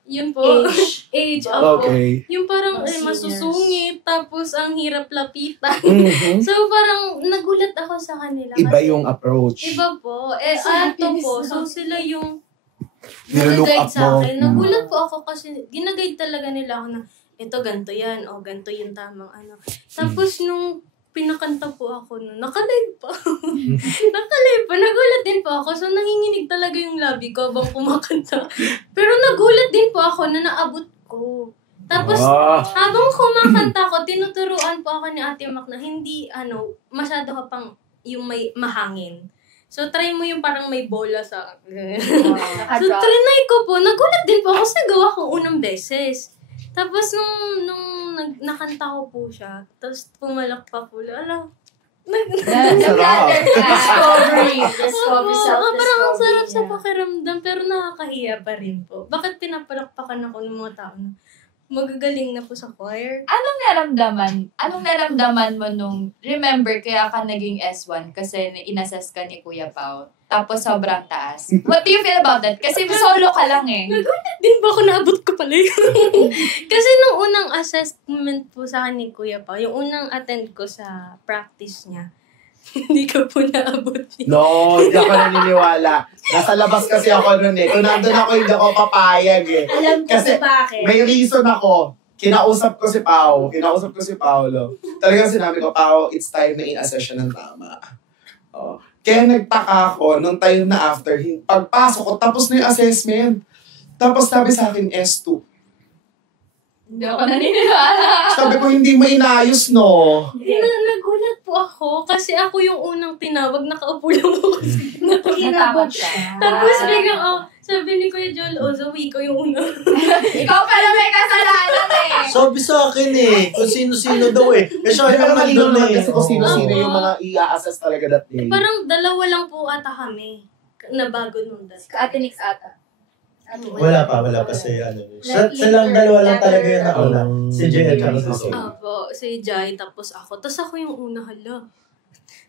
Yun po. Age. Opo. Okay. Yung parang Mga seniors. masusungit, tapos ang hirap lapitan. Mhm. So parang nagulat ako sa kanila. Iba kasi yung approach. Iba po. Po. So sila yung Nilook nag-guide up sa mo. akin. Nagulat po ako kasi ginaguide talaga nila ako na ito, ganito yan. O, ganito yung tamang ano. Tapos nung pinakanta po ako nun, nakalive pa. Nakalive pa. Nagulat din po ako. So nanginginig talaga yung labi ko habang kumakanta. Pero nagulat din po ako na naabot ko. Tapos, habang kumakanta ko, tinuturuan po ako ni Ate Mac na hindi, masyado ka pang yung may mahangin. So, try mo yung parang may bola sa... So, trinay ko po. Nagulat din po ako sa gawa ko unang beses. Tapos, nung nakanta ko po siya, tapos pumalak pa po. Ala, Sarap. Discovery. parang ang Self-discovery sarap sa niya. pakiramdam, pero nakakahiya pa rin po. Bakit pinapalakpakan ako ng mga tao na magagaling na po sa choir? Anong naramdaman mo nung, remember, kaya ka naging S1 kasi inassess ka ni Kuya Pao. Tapos sobrang taas. What do you feel about that? Kasi solo ka lang eh. Din ba ako naabot ko pala yun? Kasi nung unang assessment po sa akin ni Kuya Pao, yung unang attend ko sa practice niya, hindi ko po naabot yun. No, hindi ako naniniwala. Nasa labas kasi ako nun eh. Kung nandun ako, hindi ako papayag eh. Alam ko Kasi kung bakit. may reason ako. Kinausap ko si Paolo. Talagang sinabi ko, Pao, it's time na in-assess siya ng tama. Oh. Kaya nagtaka ako nung time na after, pagpasok ko, tapos na yung assessment. Tapos sabi sa akin, S2. Hindi ako naniniwala. Sabi ko, hindi mo inayos, no? Nagulat po ako kasi ako yung unang tinawag, nakaupo lang ako kasi Kinabot siya. Tapos biglang, sabi ni Kuya Joel, Zoe, ikaw yung una. Ikaw pala may kasalanan eh. Sabi sa akin eh, kung sino-sino daw eh. Eh siya Pero yung malinaw nandun naman eh. kasi kung sino-sino Oo. yung mga i-assess talaga that day. Parang dalawa lang po ata kami na bago nung dati. Ate Nix ata. Wala pa si silang dalawa lang talaga yung nauna. Si Jay at saka si Sophie. Opo, si Jai, tapos ako. Tapos ako yung una, hala.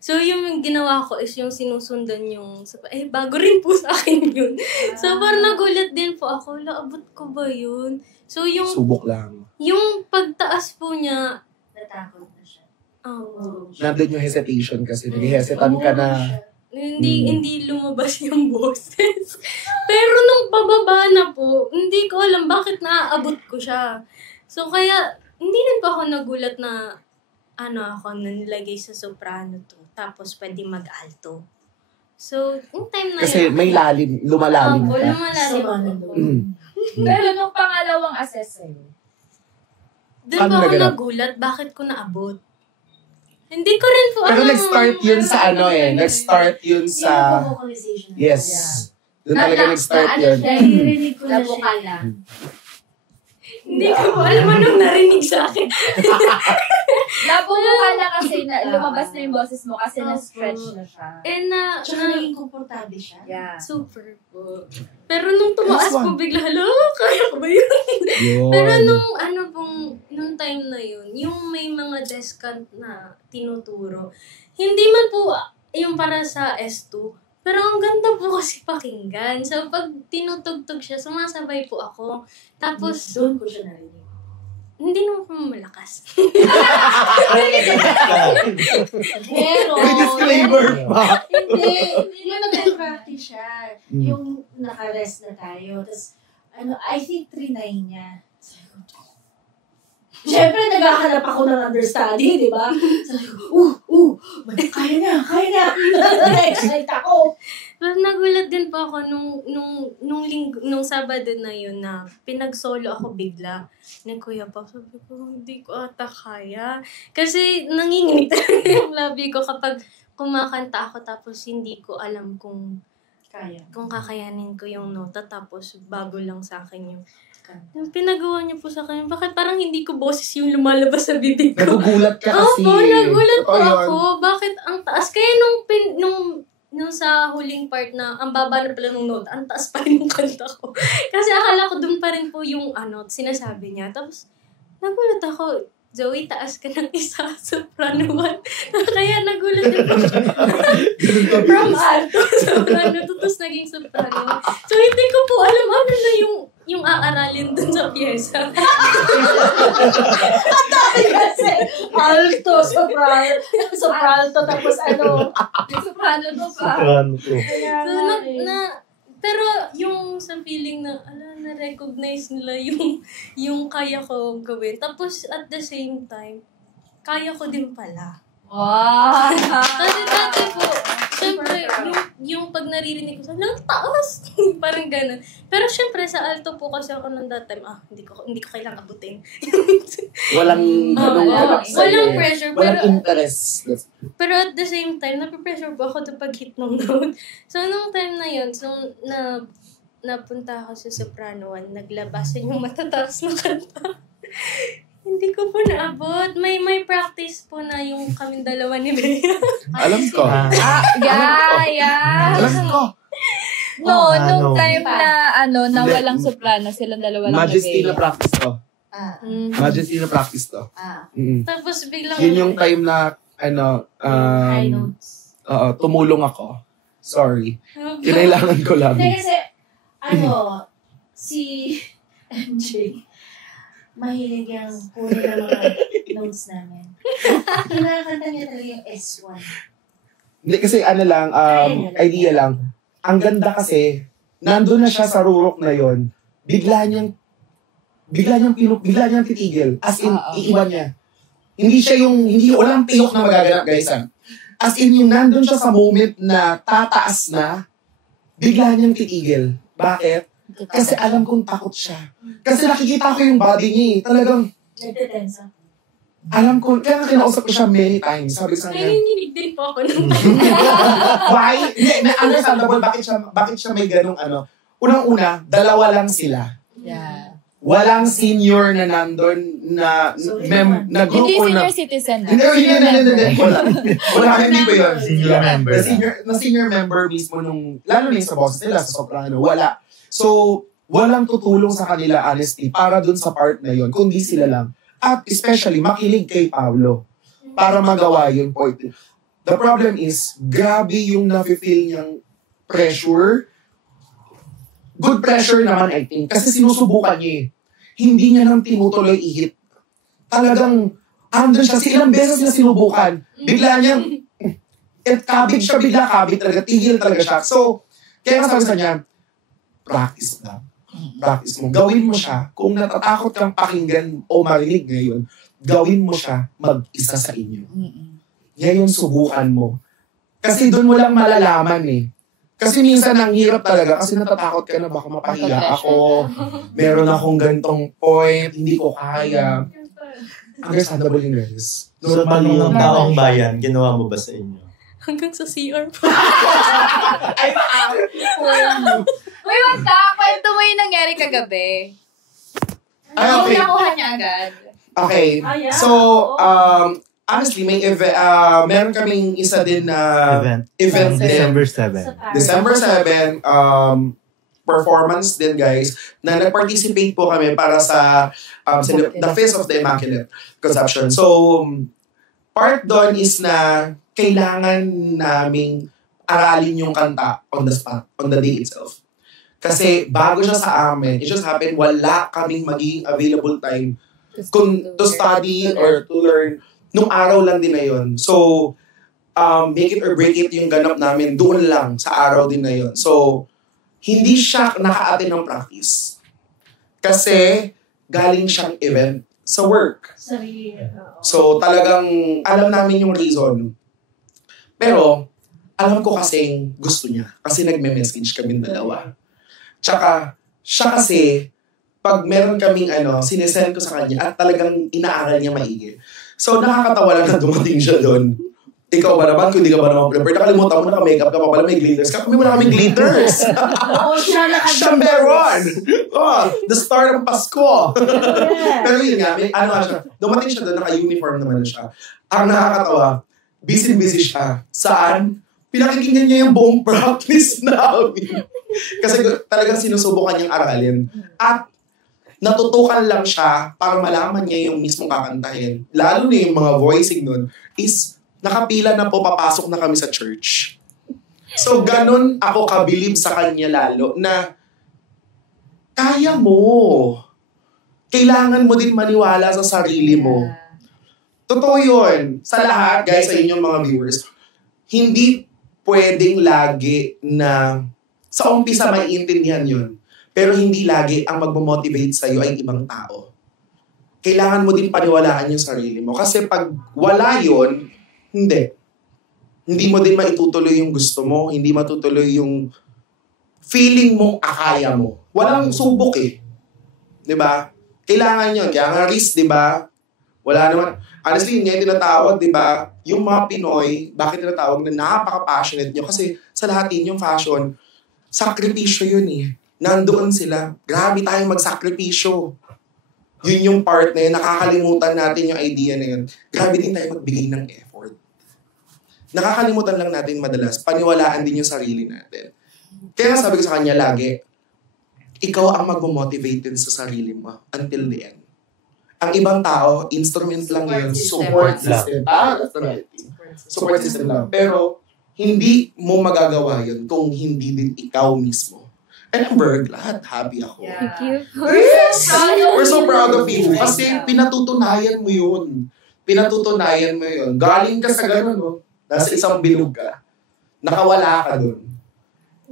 So, yung ginawa ko is yung sinusundan yung... bago rin po sa akin yun. So, parang nagulat din po ako. Abot ko ba yun? So, Subok lang. yung pagtaas po niya... Natakot na siya. Nandun yung hesitation kasi. Nag-hesitant ka na. Hindi lumabas yung boses. Pero nung pababa na po, hindi ko alam bakit naaabot ko siya. So, kaya, hindi rin pa ako nagulat na ako nilagay sa soprano to. Tapos, pwede mag-alto. So, yung time na Kasi may lalim, lumalalim Opo, ka. lumalalim po. Pero nung pangalawang assess sa'yo, Doon Ano pa ako naganap? nagulat, bakit ko naabot? Hindi ko rin po Pero alam. nag-start yun sa Nag-start yun sa... Yung vocalization. Yes. Doon talaga nag-start yun. Naririnig ko na siya. nabukala. Hindi ko po alam anong narinig sa akin. Nabukala kasi lumabas na yung boses mo kasi na-stretch na siya. Tsaka naging komportable siya. Yeah. Super po. Pero nung tumaas Last po one. bigla, kaya ko ba yun? Yun. Pero nung time na yun, yung may mga deskant na tinuturo, hindi man po yung para sa S2, pero ang ganda po kasi pakinggan. So, pag tinutugtog siya, sumasabay po ako. Tapos, Doon ko siya narinig. hindi naman po malakas. Pero, May disclaimer pa. hindi yung nag-practice siya. Mm. Yung naka-rest na tayo. Tapos, I think 3-9 niya. Siyempre, naghahanap ako ng understanding, di ba? Sabi ko, kaya na. Excited ako. Pero nagulat din po ako nung Sabado na yun na pinag-solo ako bigla ng Kuya Pao. Sabi ko, hindi ko ata kaya. Kasi nanginginig talaga yung labi ko kapag kumakanta ako tapos hindi ko alam kung kakayanin ko yung nota tapos bago lang sa akin yung pinagawa niyo po sa akin. Bakit parang hindi ko boses yung lumalabas sa bibig ko? Nagugulat ka kasi. Opo, nagulat po Totoo yun. ako. Bakit ang taas? Kaya nung sa huling part na ang baba na pala ng note, ang taas pa rin yung kanta ko. Kasi akala ko dun pa rin po yung sinasabi niya. Tapos, nagulat ako, Zoe, taas ka ng isa, soprano 1. Kaya nagulat din po. From alto, soprano, tapos naging soprano. So, hindi ko po alam ano na yung aaralin dun sa pyesa. Kasi alto, soprano, tapos ano. Yung soprano to pa. Soprano to. So, pero yung sa feeling na, na-recognize nila yung kaya ko gawin. Tapos, at the same time, kaya ko din pala. Wow! Kasi dati po, syempre, yung pag naririnig ko sa, taas! Parang ganun. Pero syempre, sa alto po kasi ako nung that time, hindi ko kailangan abutin. Walang ganung wala. hanap sa'yo. Walang pressure, Walang pero- interest. Pero at the same time, napipressure po ako to pag-hit ng note. So, nung time na yun, napunta ako sa soprano 1, naglabasan yung matataas na kanta. Hindi ko po naabot. May practice po na yung kaming dalawa ni Bea. Alam ko. Yeah. Alam ko. No, Oh, nung ano? time na, na walang soprano, silang dalawa lang Majesty na Bea. practice to. Majesty na practice to. Mm. Tapos biglang... Yun yung time na, High notes. tumulong ako. Sorry. Kinailangan ko lang. Hindi kasi, si MJ, mahilig yung kunin ng mga notes namin. Kinakanta niya talaga yung S1. Hindi kasi idea lang. Ang ganda kasi, nandun na siya sa rurok na yon, bigla niyang titigil. As in, iiwan niya. Hindi walang tiyok na magaganap, guys. As in, yung nandun siya sa moment na tataas na, bigla niyang titigil. Bakit? Kasi alam kong takot siya. Kasi nakikita ko yung body niya eh. Talagang, Nagdetensa. alam ko, kaya nga kinausap ko siya many times. Sabi sa kanya, Nanginginig din po ako ng why? Hindi, understandable bakit siya may ganong Unang-una, dalawa lang sila. Yeah. Walang senior na nandun na Hindi grupo na. senior citizen na. Hindi. Wala kami hindi ba yun? Senior member Na senior member mismo nung, lalo na yung sa bosses nila, sa soprano, wala. So, walang tutulong sa kanila, honestly, para dun sa part na yun, kundi sila lang. At especially, makinig kay Pablo para magawa yung point. The problem is, grabe yung nafe-feel niyang pressure. Good pressure naman, I think. Kasi sinusubukan niya eh. Hindi niya nang tinutuloy i-hit. Talagang, andun siya. Ilang beses niya sinubukan. Bigla niyang, kabig siya, bigla kabig talaga. Tigil talaga siya. So, kaya nga sabi sa niya, practice lang. Practice mo. Gawin mo siya. Kung natatakot kang pakinggan o marinig ngayon, gawin mo siya mag-isa sa inyo. Ngayon, subukan mo. Kasi doon mo lang malalaman eh. Kasi minsan ang hirap talaga kasi natatakot ka na baka mapahiya ako. Meron akong gantong point, hindi ko kaya. Understandable yun, guys. So, tanong ng taong bayan, ginawa mo ba sa inyo? hanggang sa CR po. Uy, wag ka. Kwento mo yung nangyari kagabi. Ay, okay. Yung nakuha niya agad. Okay. Ah, yeah? So, honestly, may meron kaming isa din na event din. December Sa 7. Paris. December 7, performance din, guys, na nag-participate po kami para sa the Feast of the Immaculate Conception. So, part doon is na kailangan naming aralin yung kanta on the spot, on the day itself. Kasi bago siya sa amin, it just happened, wala kaming magiging available time to study or to learn nung araw lang din na yun. So, make it or break it yung ganap namin doon lang sa araw din na yun. So, hindi siya naka-attend ng practice. Kasi galing siyang event sa work. Sarili. Oo. So, talagang alam namin yung reason. Pero, alam ko kasing gusto niya. Kasi nagme-message kami dalawa. Tsaka, siya kasi, pag meron kaming sinesend ko sa kanya at talagang inaaral niya maigi. So, nakakatawa lang na dumating siya doon. Ikaw ba naman, kung di ka ba naman prepared, nakalimutan mo, naka-makeup ka pa pala, may glitters. Kami wala kaming glitters. Oo, siya Siya meron! Oh, the start ng Pasko! Yeah. Pero yun nga, siya, dumating siya doon, naka-uniform naman na siya. Ang nakakatawa, busy-busy siya. Saan? Pinakikinggan niya yung buong practice namin. Kasi talagang sinusubukan niyang aralin. At natutukan lang siya para malaman niya yung mismong kakantahin. Lalo na yung mga voicing nun is nakapila na po, papasok na kami sa church. So, ganun ako kabilib sa kanya lalo na kaya mo. Kailangan mo din maniwala sa sarili mo. Totoo yun. Sa lahat, guys, sa inyong mga viewers, hindi pwedeng lagi na sa umpisa may intindihan yun. Pero hindi lagi ang magmomotivate sa'yo ay ibang tao. Kailangan mo din paniwalaan yung sarili mo. Kasi pag wala yun, hindi. Hindi mo din maitutuloy yung gusto mo. Hindi matutuloy yung feeling mong akaya mo. Walang subok eh. Diba? Kailangan yun. Kaya nga risk, diba? Wala naman. Honestly, yun nga yung tinatawag, diba? Yung mga Pinoy, bakit tinatawag na napaka-passionate nyo? Kasi sa lahat yun, yung fashion, sakripisyo yun eh. Nandoon sila. Grabe tayong magsakripisyo. Yun yung part na yun. Nakakalimutan natin yung idea na yun. Grabe din tayo magbigay ng effort. Nakakalimutan lang natin madalas. Paniwalaan din yung sarili natin. Kaya sabi ko sa kanya lagi, ikaw ang mag-motivate din sa sarili mo until the end. Ang ibang tao, instrument lang yun. Support system. That's the right thing. Support system lang. Pero, hindi mo magagawa yun kung hindi din ikaw mismo. And I'm very glad. Happy ako. Yeah. Thank you. Yes! We're so proud of you. Kasi pinatutunayan mo yun. Pinatutunayan mo yun. Galing ka sa gano'n, no? Nasa isang bilog ka. Nakawala ka dun.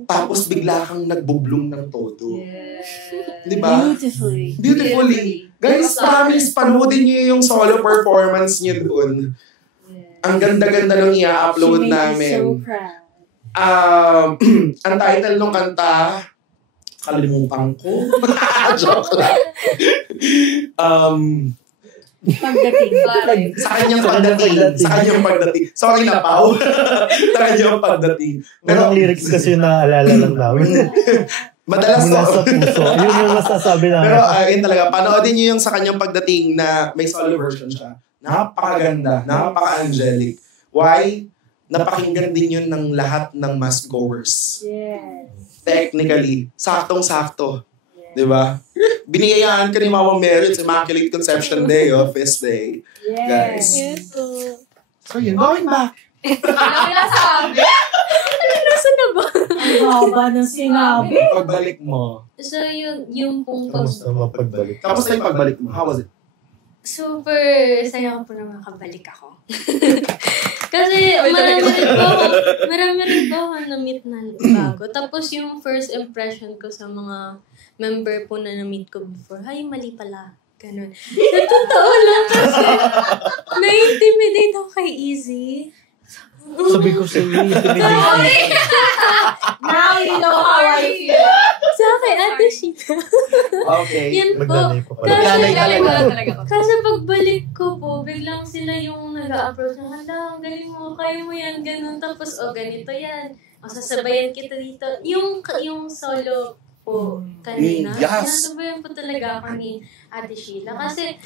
Tapos bigla kang nagbublong ng todo. Di ba? Beautifully. Beautifully. Guys, promise, panoodin niyo yung solo performance niyo doon. Ang ganda-ganda nung i-upload namin. So proud. Ang title ng kanta, kalimutan ko. Joke lang. Pagdating. Sa kanyang pagdating. Sorry na, Pao. Sa kanyang pagdating. Pero ang lyrics kasi yung naaalala lang namin. Madalas Mula sa puso. Yun yung masasabi namin. Pero yun talaga, panoodin niyo yung sa kanyang pagdating na may solo version siya. Napakaganda, napaka-angelic. Why? Napakinggan din yun ng lahat ng mass goers. Yes. Technically, saktong-sakto. Diba? Binigayaan ka ni Mama Mary sa Immaculate Conception Day, Fest Day. Guys. Yes. So yun, going back. Ano nila sabi? Nasaan na ba? Ang haba ng sinabi. Pagbalik mo. So, yung pong Kamusta mapagbalik? Kamusta yung pagbalik mo? How was it? super saya ko po na makabalik ako. Kasi marami rin po ako na-meet na bago. Tapos yung first impression ko sa mga member po na na-meet ko before, ay, mali pala. Ganun. Sa totoo lang kasi, na-intimidate ako kay Easy. Sabi ko sa iyo, Now you know how I feel. Sa akin, Ate Sheena. Okay. Yan po. Magdanay ko pala. Magdanay talaga. Kasi pagbalik ko po, biglang sila yung nag-a-approach na, hala, ang galing mo, kaya mo yan, ganun. Tapos, ganito yan. Sasabayan kita dito. Yung solo po kanina, Yes. sasabayan po talaga ako ni Ate Sheila. Kasi,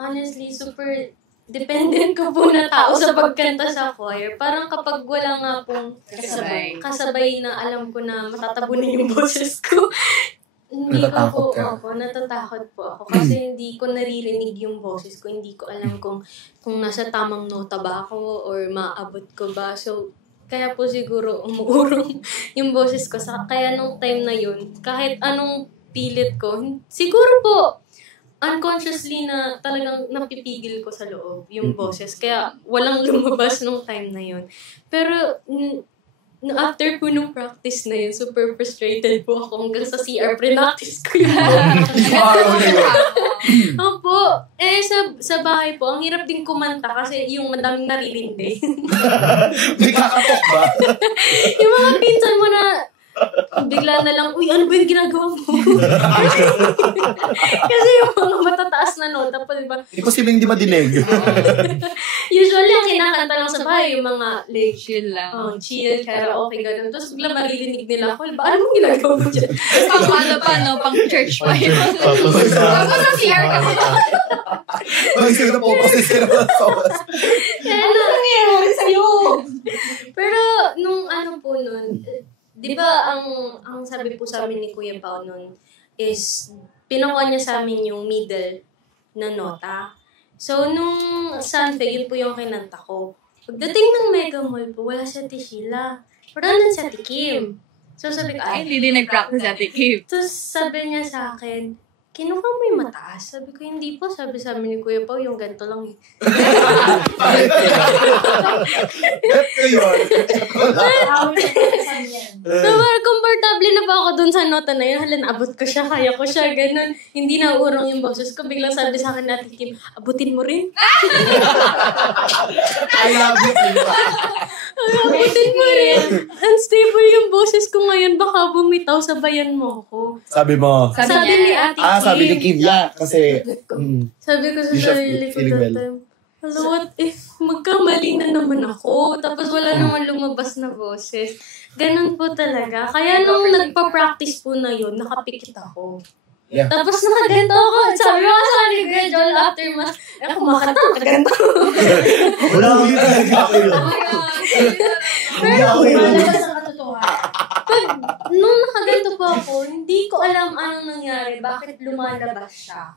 honestly, super dependent ko po na tao sa pagkanta sa choir. Parang kapag wala nga pong kasabay na alam ko na matatabunan yung boses ko, Natatakot ka? Natatakot po ako. Kasi hindi ko naririnig yung boses ko. Hindi ko alam kung nasa tamang nota ba ako or maabot ko ba. So, kaya po siguro umuurong yung boses ko. Kaya nung time na yun, kahit anong pilit ko, siguro po, unconsciously na talagang napipigil ko sa loob yung boses. Kaya walang lumabas nung time na yun. Pero, after po nung practice na yun, super frustrated po ako hanggang sa CR pre-practice ko yun. Opo. Sa bahay po, ang hirap din kumanta kasi yung madaming naririndi. May kakatok ba? Yung mga pinsan mo na bigla na lang, uy, ano ba yung ginagawa mo? Kasi yung mga matataas na nota po, diba? Imposibleng di madinig. Usually, ang kinakanta lang sa bahay, yung mga like, Chill lang. chill, karaoke, gano'n. Tapos bigla maririnig nila ako, ba, ano mong ginagawa mo dyan? Pang ano pa, no? Pang church pa yun. Tapos sa CR ka pa. Mag-isip na po kasi sila ng sauce. Ano nangyayari sa'yo? Pero, nung ano po nun, di ba ang sabi po sa amin ni Kuya Pao nun is pinakuha niya sa amin yung middle na nota. So, nung Sunday, yun po yung kinanta ko. Pagdating ng Mega Mall po, wala si Ate Sheila. Pero nandun si Ate Kim. So sabi ko, Ay, hindi din nag-practice si Ate Kim. Tapos sabi niya sa akin, kinuha mo yung mataas? Sabi ko, hindi po. Sabi sa amin ni Kuya Pao, yung ganito lang eh. Ito yun. So, komportable na ba ako dun sa nota na yun? Hala, naabot ko siya, kaya ko siya, ganun. Hindi na urong yung boses ko. Biglang sabi sa akin natin, Kim, abutin mo rin. I love it. Abutin mo rin. Unstable yung boses ko ngayon. Baka bumitaw, sabayan mo ako. Sabi mo. Sabi ni Ate Kim. Sabi ni Kim, yeah, kasi, Sabi ko sa Hindi siya sarili ko feeling that well. time, hello, what if magkamali na naman ako? Tapos wala naman lumabas na boses. Ganun po talaga. Kaya nung nagpa-practice po na yun, nakapikit ako. Yeah. Tapos nakaganto ako. Sabi ko sa ni Kuya Joel after mas, ako makata, nakaganto. Wala ko yun talaga ako yun. Hindi ako yun. Nung nakaganto po ako, hindi ko alam anong nangyari, bakit lumalabas siya.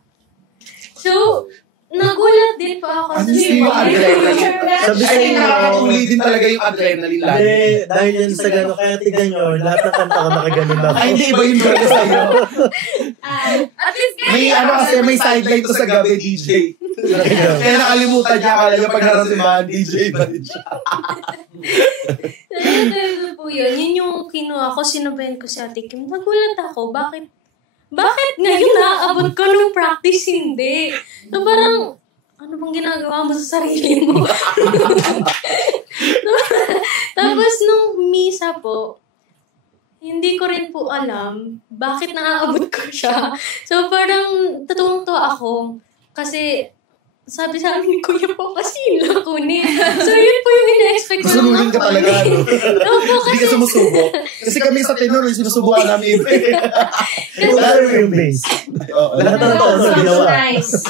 So, nagulat din po ako ano yung adrenaline? Sabi sa Ay, inyo, nakakatuli din talaga yung adrenaline lagi. Hindi, dahil yan sa gano'n, kaya tignan nyo, lahat ng kanta ko nakaganon ako. Ay, hindi iba yung gano'n sa'yo. At least, May ano kasi, may sideline to sa gabi, DJ. Kaya nakalimutan niya, akala niya pag narasimahan, DJ ba rin siya. Talaga po yun. Yun yung kinuha ko, sinabayan ko si Ate Kim. Nagulat ako, bakit ngayon naaabot ko nung practice hindi? So parang, ano bang ginagawa mo sa sarili mo? Tapos nung misa po, hindi ko rin po alam bakit naaabot ko siya. So parang tutuwang-tuwa ako kasi sabi sa amin ni Kuya po kasi yun lang kunin. So yun po yung ina-expect ko. Susunugin ka talaga, no? Opo, Hindi ka sumusubok. Kasi kami sa tenor, sinusubukan namin. Wala rin yung bass. Lahat ng tono ginawa. Nice.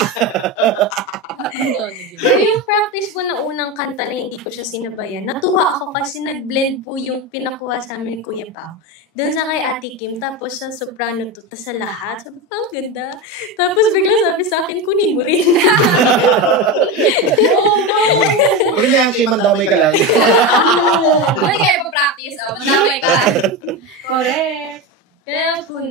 So, yung practice po na unang kanta na hindi ko siya sinabayan, natuwa ako kasi nag-blend po yung pinakuha sa amin ni Kuya Pao. Doon sa kay Ate Kim, tapos sa soprano to, tas sa lahat. Sabi ko, ang ganda. Tapos bigla sabi sa akin, kunin mo rin. Huwag na yung Kim, mandamay ka lang. Ano kayo pa-practice? Mandamay ka. Correct. Kaya po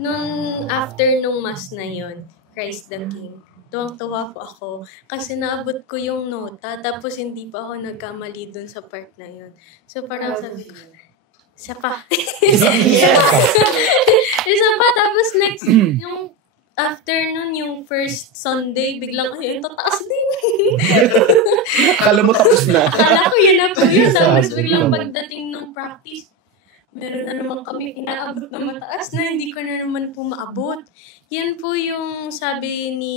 nung after nung mass na yun, Christ the King, tuwang-tuwa po ako kasi naabot ko yung nota tapos hindi pa ako nagkamali dun sa part na yun. So parang sabi ko, isa pa. Isa pa. Tapos next, yung after nun, yung first Sunday, biglang, ay, ito taas din. Akala mo tapos na. Akala ko yun na po yun. Tapos biglang pagdating ng practice, meron na naman kami inaabot na mataas na hindi ko na naman po maabot. Yan po yung sabi ni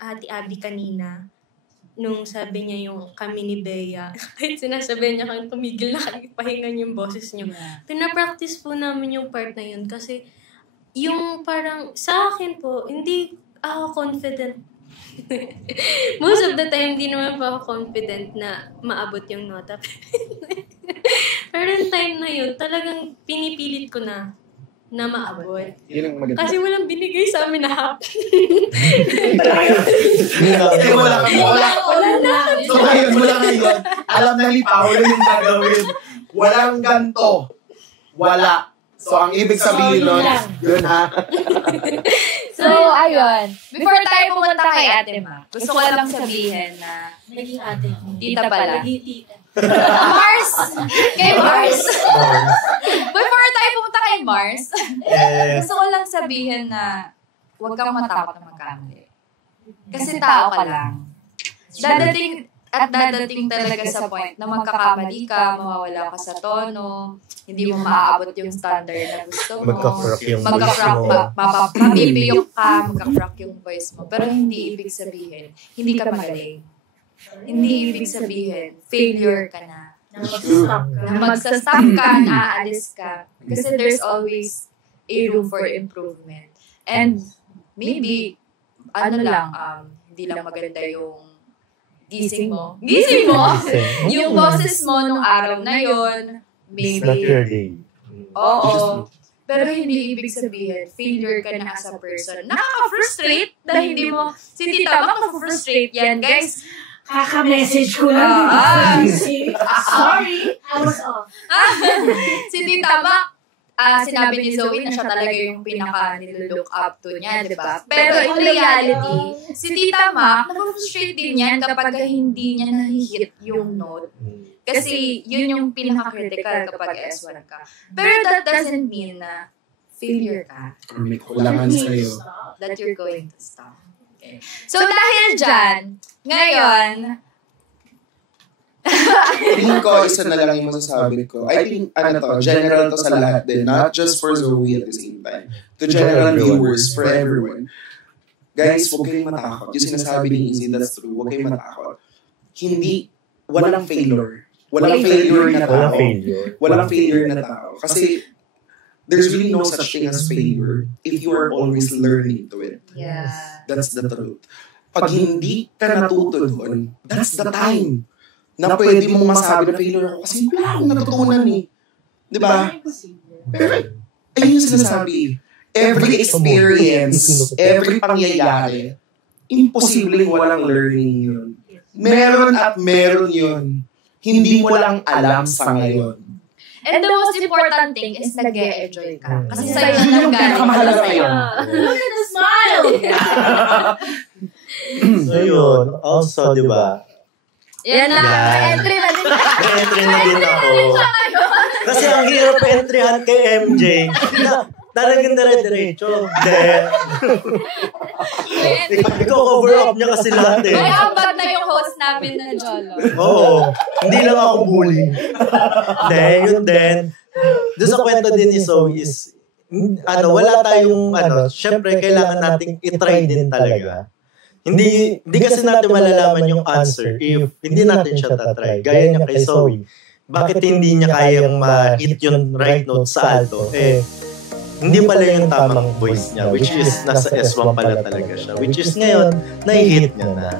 Ate Abby kanina. Nung sabi niya yung kami ni Bea. Kahit sinasabi niya kang tumigil na kayo, pahingan yung boses niyo. Pinapractice po namin yung part na yun kasi yung parang sa akin po, hindi ako confident. Most of the time, hindi naman po ako confident na maabot yung nota. Pero yung time na yun, talagang pinipilit ko na maabot. Yun ang maganda. Kasi walang binigay sa amin na half. Wala na. So ngayon, mula ngayon, alam na ni Paolo yung gagawin. Walang ganto. Wala. So ang ibig sabihin nun, yun ha. So, ayun. Before tayo pumunta kay Ate Ma, gusto ko lang sabihin na Naging ate. tita pala. Naging tita. Mars! Kay Mars! Before tayo pumunta kay Mars, gusto ko lang sabihin na huwag kang matakot na magkamali. Kasi tao ka lang. Dadating talaga sa point na magkakamali ka, mawawala ka sa tono, hindi mo maaabot yung standard na gusto mo. Magka-frack yung voice Magka-frack mo. mapipiyok ka, magka-frack yung voice mo. Pero hindi ibig sabihin, hindi ka magaling. Hindi ibig sabihin, failure ka na. Na magsa-stop ka, naaalis ka. Kasi there's always a room for improvement. And maybe, hindi lang maganda yung gising mo. Yung boses mo nung araw na yon, It's not maybe, your day. oo. Pero hindi ibig sabihin, failure ka na as a person. Nakaka-frustrate dahil hindi mo, si Tita Mac nakaka-frustrate yan, guys. Kaka-message ko lang. Ah. Sorry. I was off. Si Tita Mac, sinabi ni Zoe na siya talaga yung pinaka nilook up to niya, di ba? Pero in reality, si Tita Mac, nag-frustrate din yan kapag hindi niya nahihit yung note. Kasi yun yung pinaka-critical kapag S1 ka. Pero that doesn't mean na failure ka. May kulangan sa'yo. That you're going to stop. Okay. So dahil dyan, ngayon, Tingin ko, isa na lang yung masasabi ko. I think, general to sa lahat din. Not just for Zoe at the same time. To general viewers, for everyone. Guys, huwag kayong matakot. Yung sinasabi ni Izzy, that's true. Huwag kayong matakot. Walang failure. Walang failure na tao. Walang failure na tao. Kasi, there's really no such thing as failure if you are always learning to it. yeah. That's the truth. Pag hindi ka natuto doon, that's the time na pwede mong masabi na failure ako kasi wala akong natutunan eh. Di ba? Pero, ayun yung sinasabi. Every experience, every pangyayari, imposibleng walang learning yun. Meron at meron yun. Hindi mo lang alam sa ngayon. And the most important thing is nag-e-enjoy ka. Kasi sa'yo Yun na yung pinakamahalaga ngayon. Look at the smile! So yun, also, di ba? Yan na, entry na din. Entry na din ako. Kasi ang hirap entryhan kay MJ. Talagang dire-diretso. Ikaw cover up niya kasi lahat eh. May ambag na yung host namin na Jolo. Oo. Hindi lang ako bully. Then, yun din. Doon sa kwento din ni Zoe is, wala tayong, syempre, kailangan nating itry din talaga. Hindi kasi natin malalaman yung answer if hindi natin siya tatry. Gaya niya kay Zoe. Bakit hindi niya kayang ma-hit yung right note sa alto? Hindi pala yung tamang voice niya, which is nasa S1 pala talaga siya. Which is ngayon, na-hit niya na.